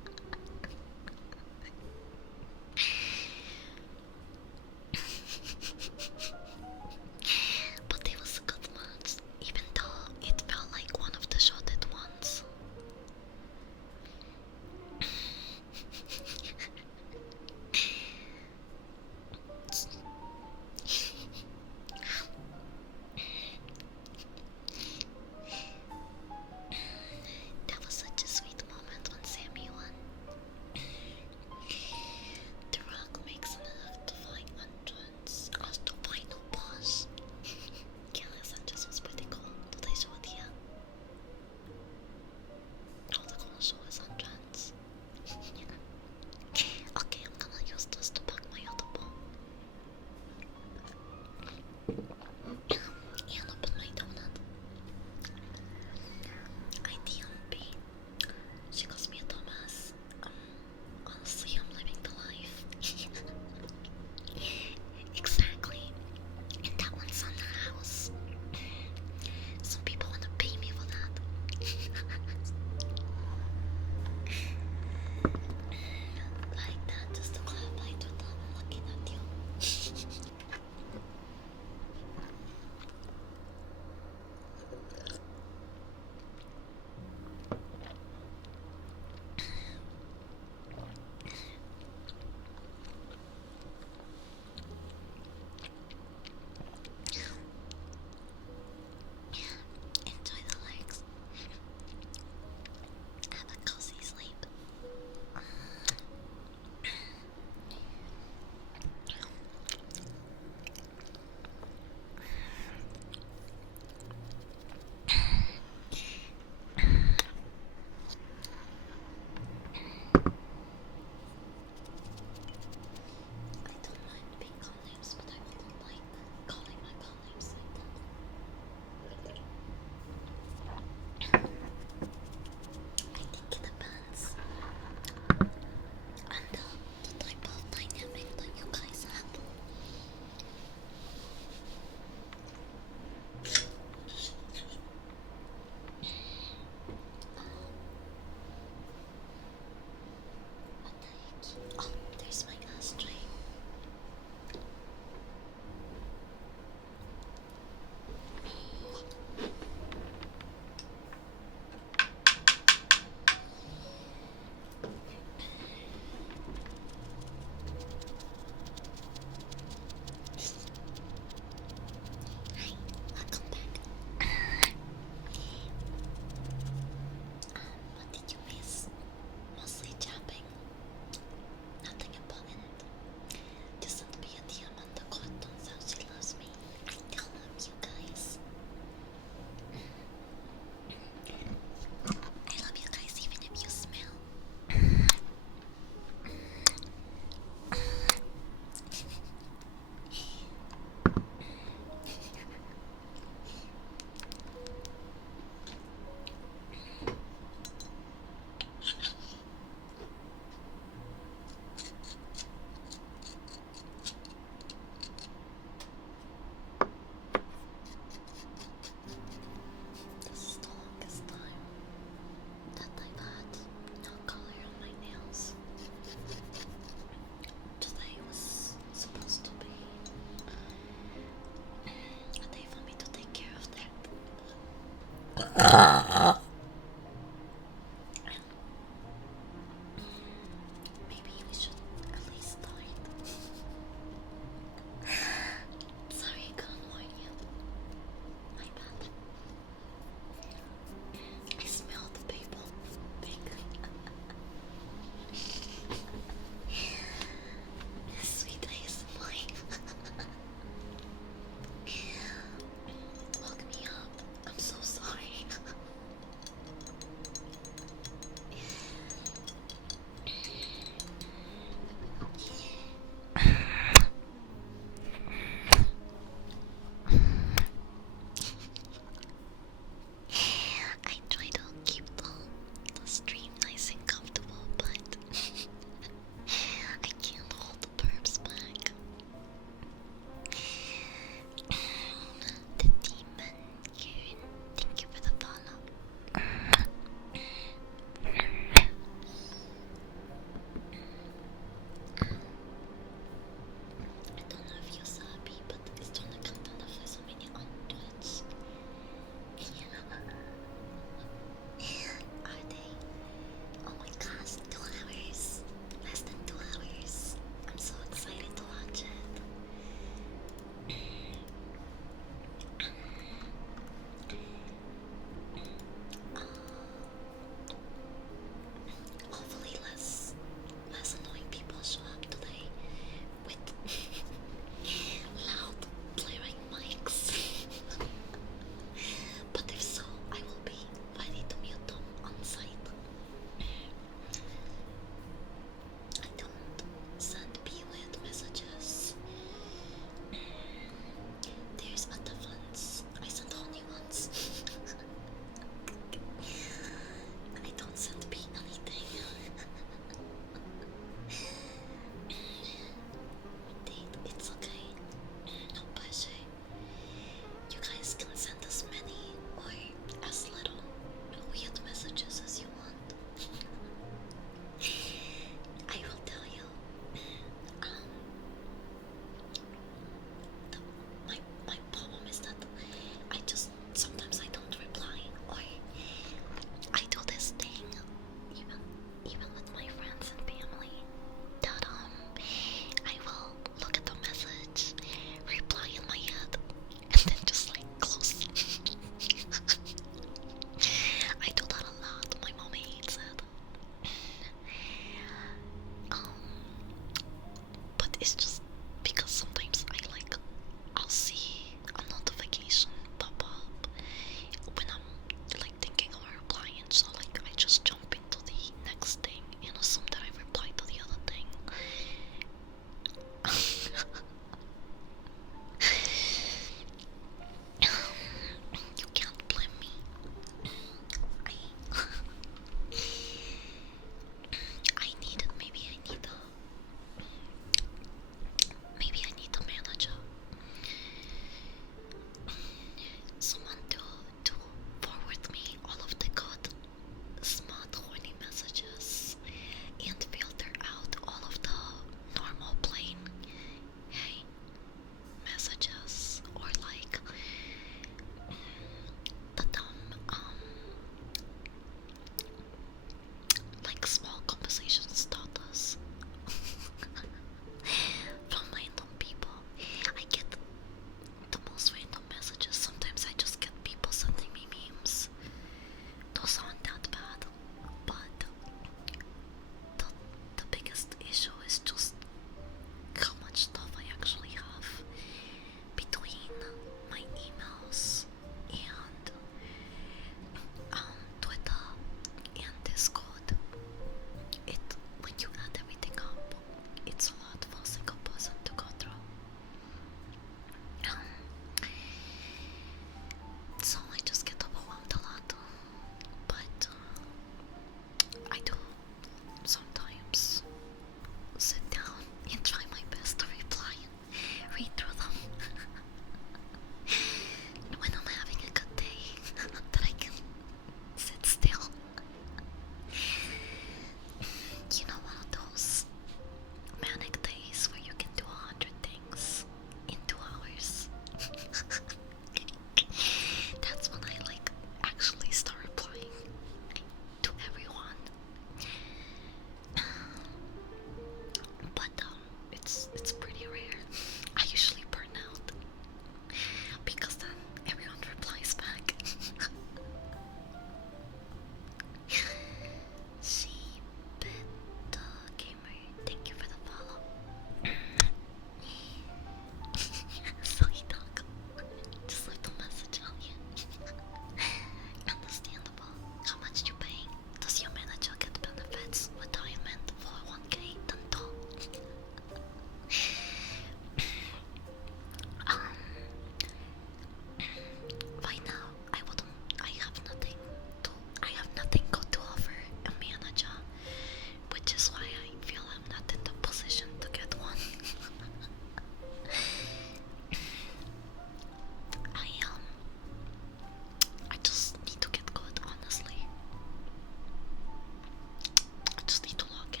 just need to log in.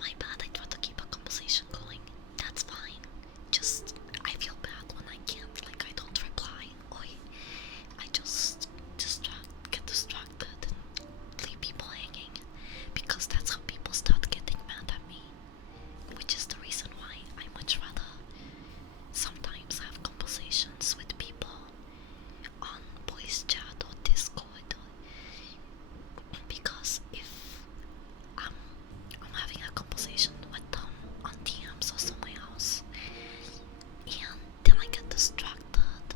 My bad, I try to keep a conversation going. That's fine. Just, I feel bad when I can't, like, I don't reply, or I just get distracted and leave people hanging, because that's how people start getting mad at me, which is the reason why I much rather sometimes have conversations with people on voice chat or Discord, because if I'm having a conversation with them on DMs or somewhere else, and then I get distracted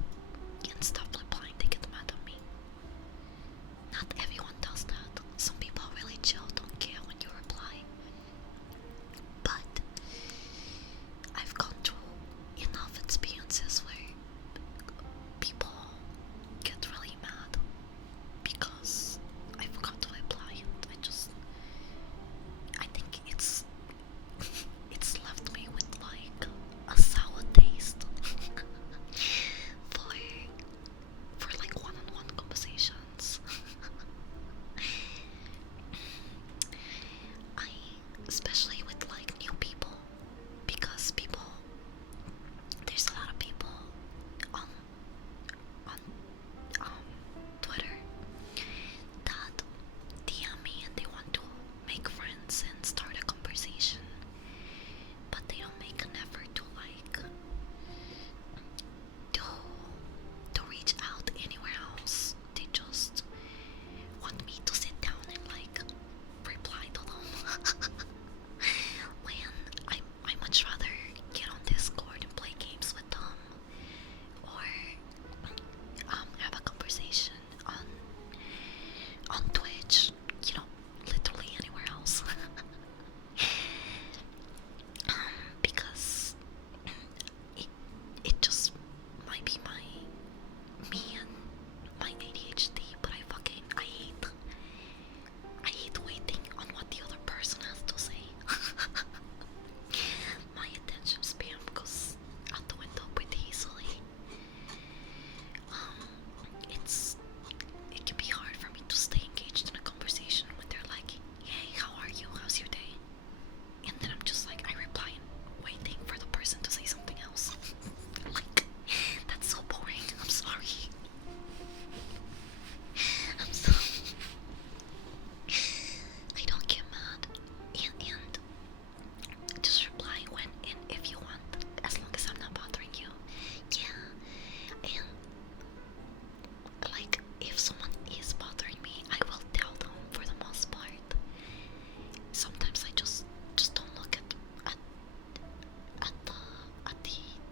and stop replying, they get mad at me. Not everyone does that. Some people are really chill, don't care when you reply. But I've gone through enough experiences where people get really mad because I forgot to reply, and I think it's left me with like a sour taste for like one-on-one conversations. Especially with like new people, because there's a lot of people on Twitter that DM me and they want to make friends and start a conversation, but they don't make an effort to like to reach out anywhere else. They just want me to sit down and like reply to them. When I much rather get on Discord and play games with them, or have a conversation on Twitch, literally anywhere else. Because it just might be me and my ADHD, but I hate waiting on what the other person has to say. My attention span goes out the window pretty easily. It can be hard for me to stay engaged in a conversation when they're like, hey, how are you? How's your day? And then I'm just like, I reply waiting for the person to say something else. Like, that's so boring. I'm sorry. I'm so... I don't get mad. And just reply when and if you want, as long as I'm not bothering you. Yeah. And like, if someone is bothering me, I will tell them for the most part. Sometimes I just don't look at the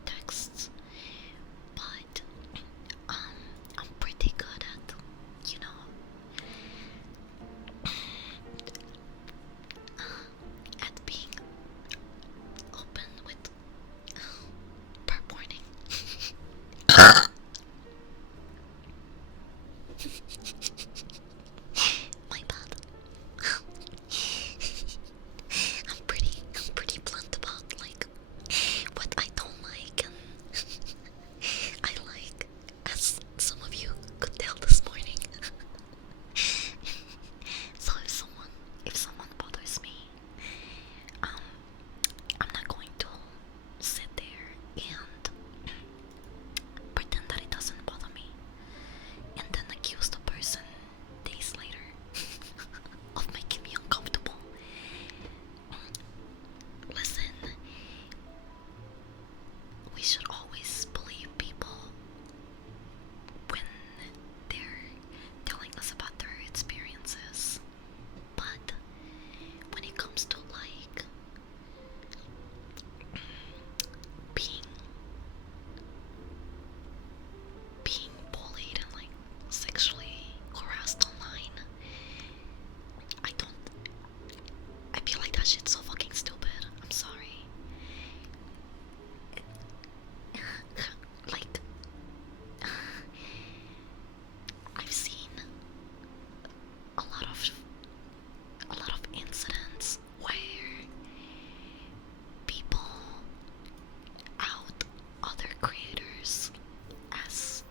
texts, but I'm pretty good at, at being open with purporting. My bad. I'm pretty blunt about like what I don't like and I like, as some of you could tell this morning. So if someone bothers me, I'm not going to sit there and pretend that it doesn't bother me, and then accuse the person days later of making me uncomfortable. Listen, we should always believe people when they're telling us about their experiences, but when it comes to like being bullied and like sexually harassed online, I feel like that shit's so fucking stupid. I'm sorry. Like, I've seen a lot of incidents where people out other creators as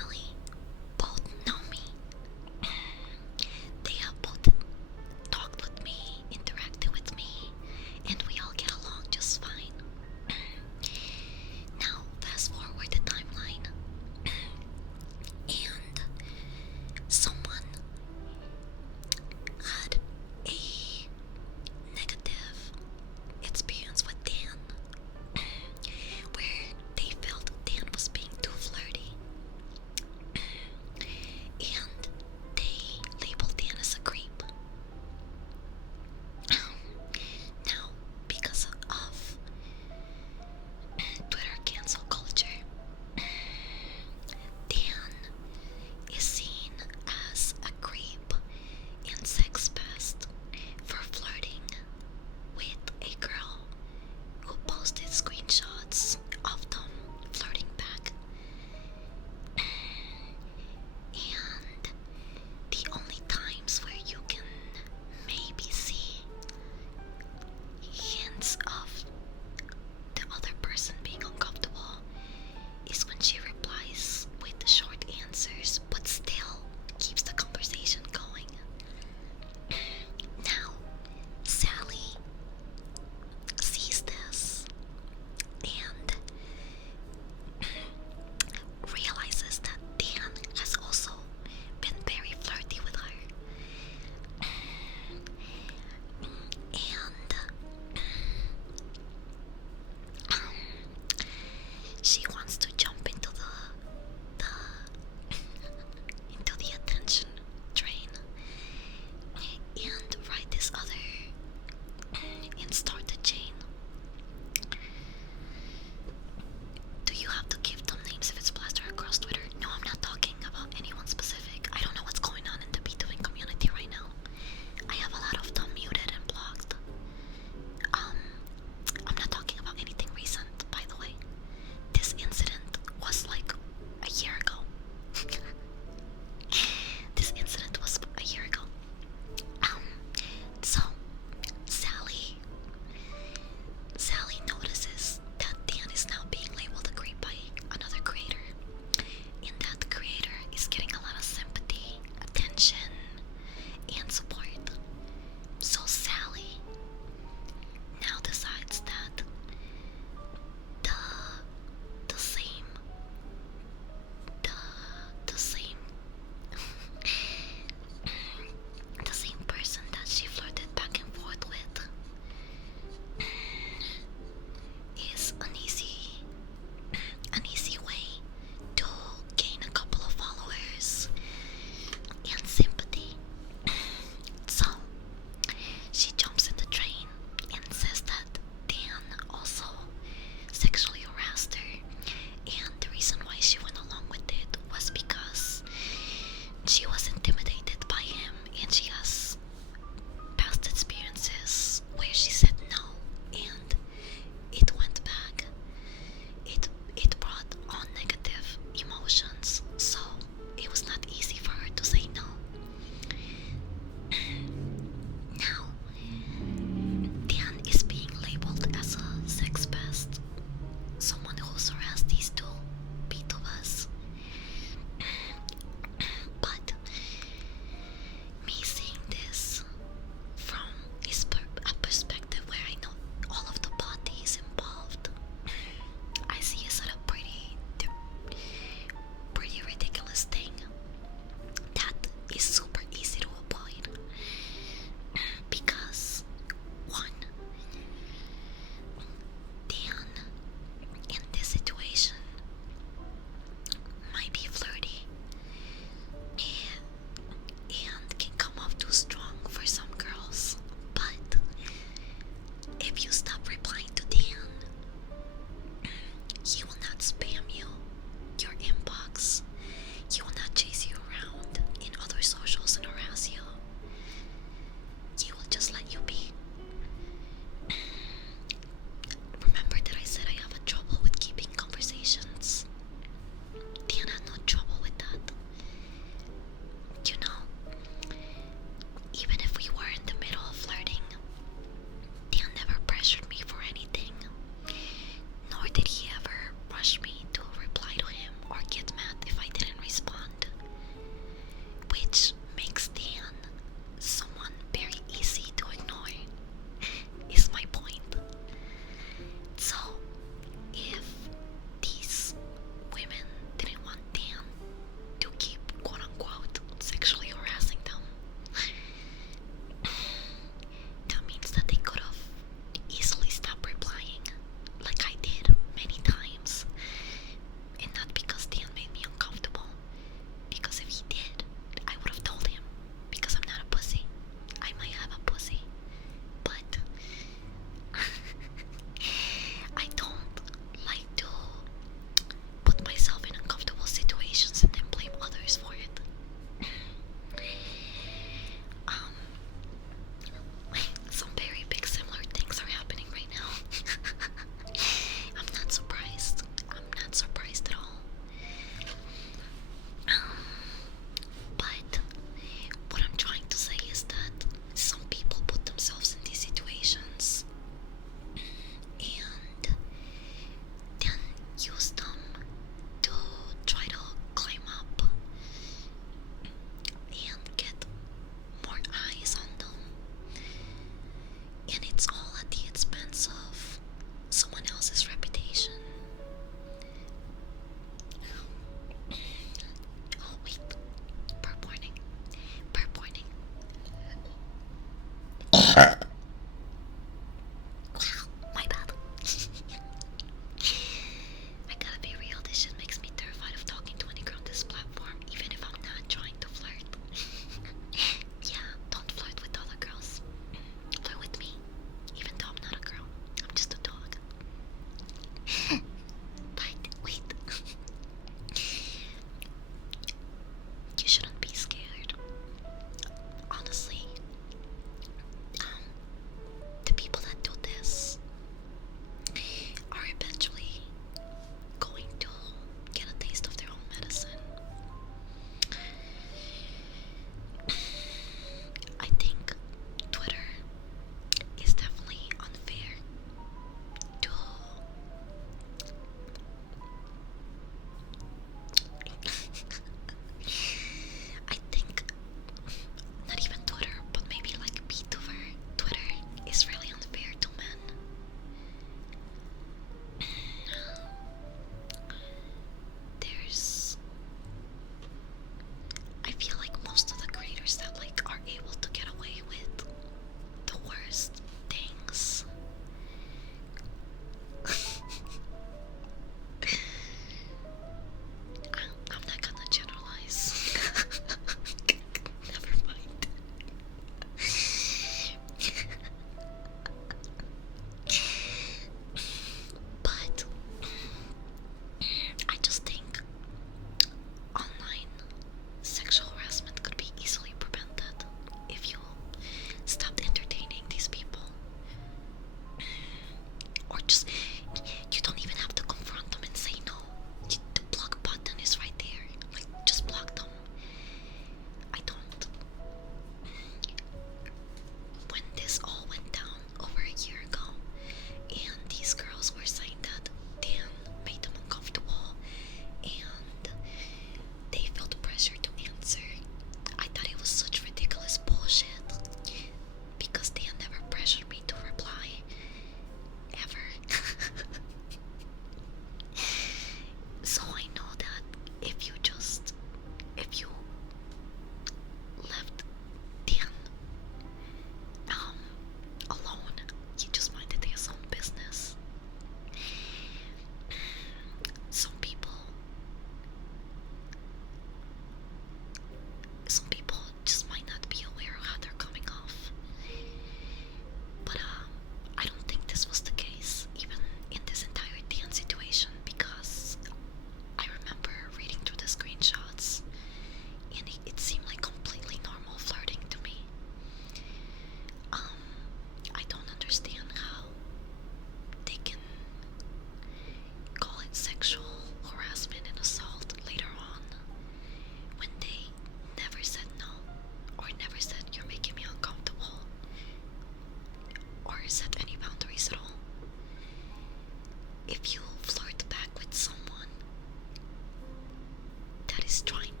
is trying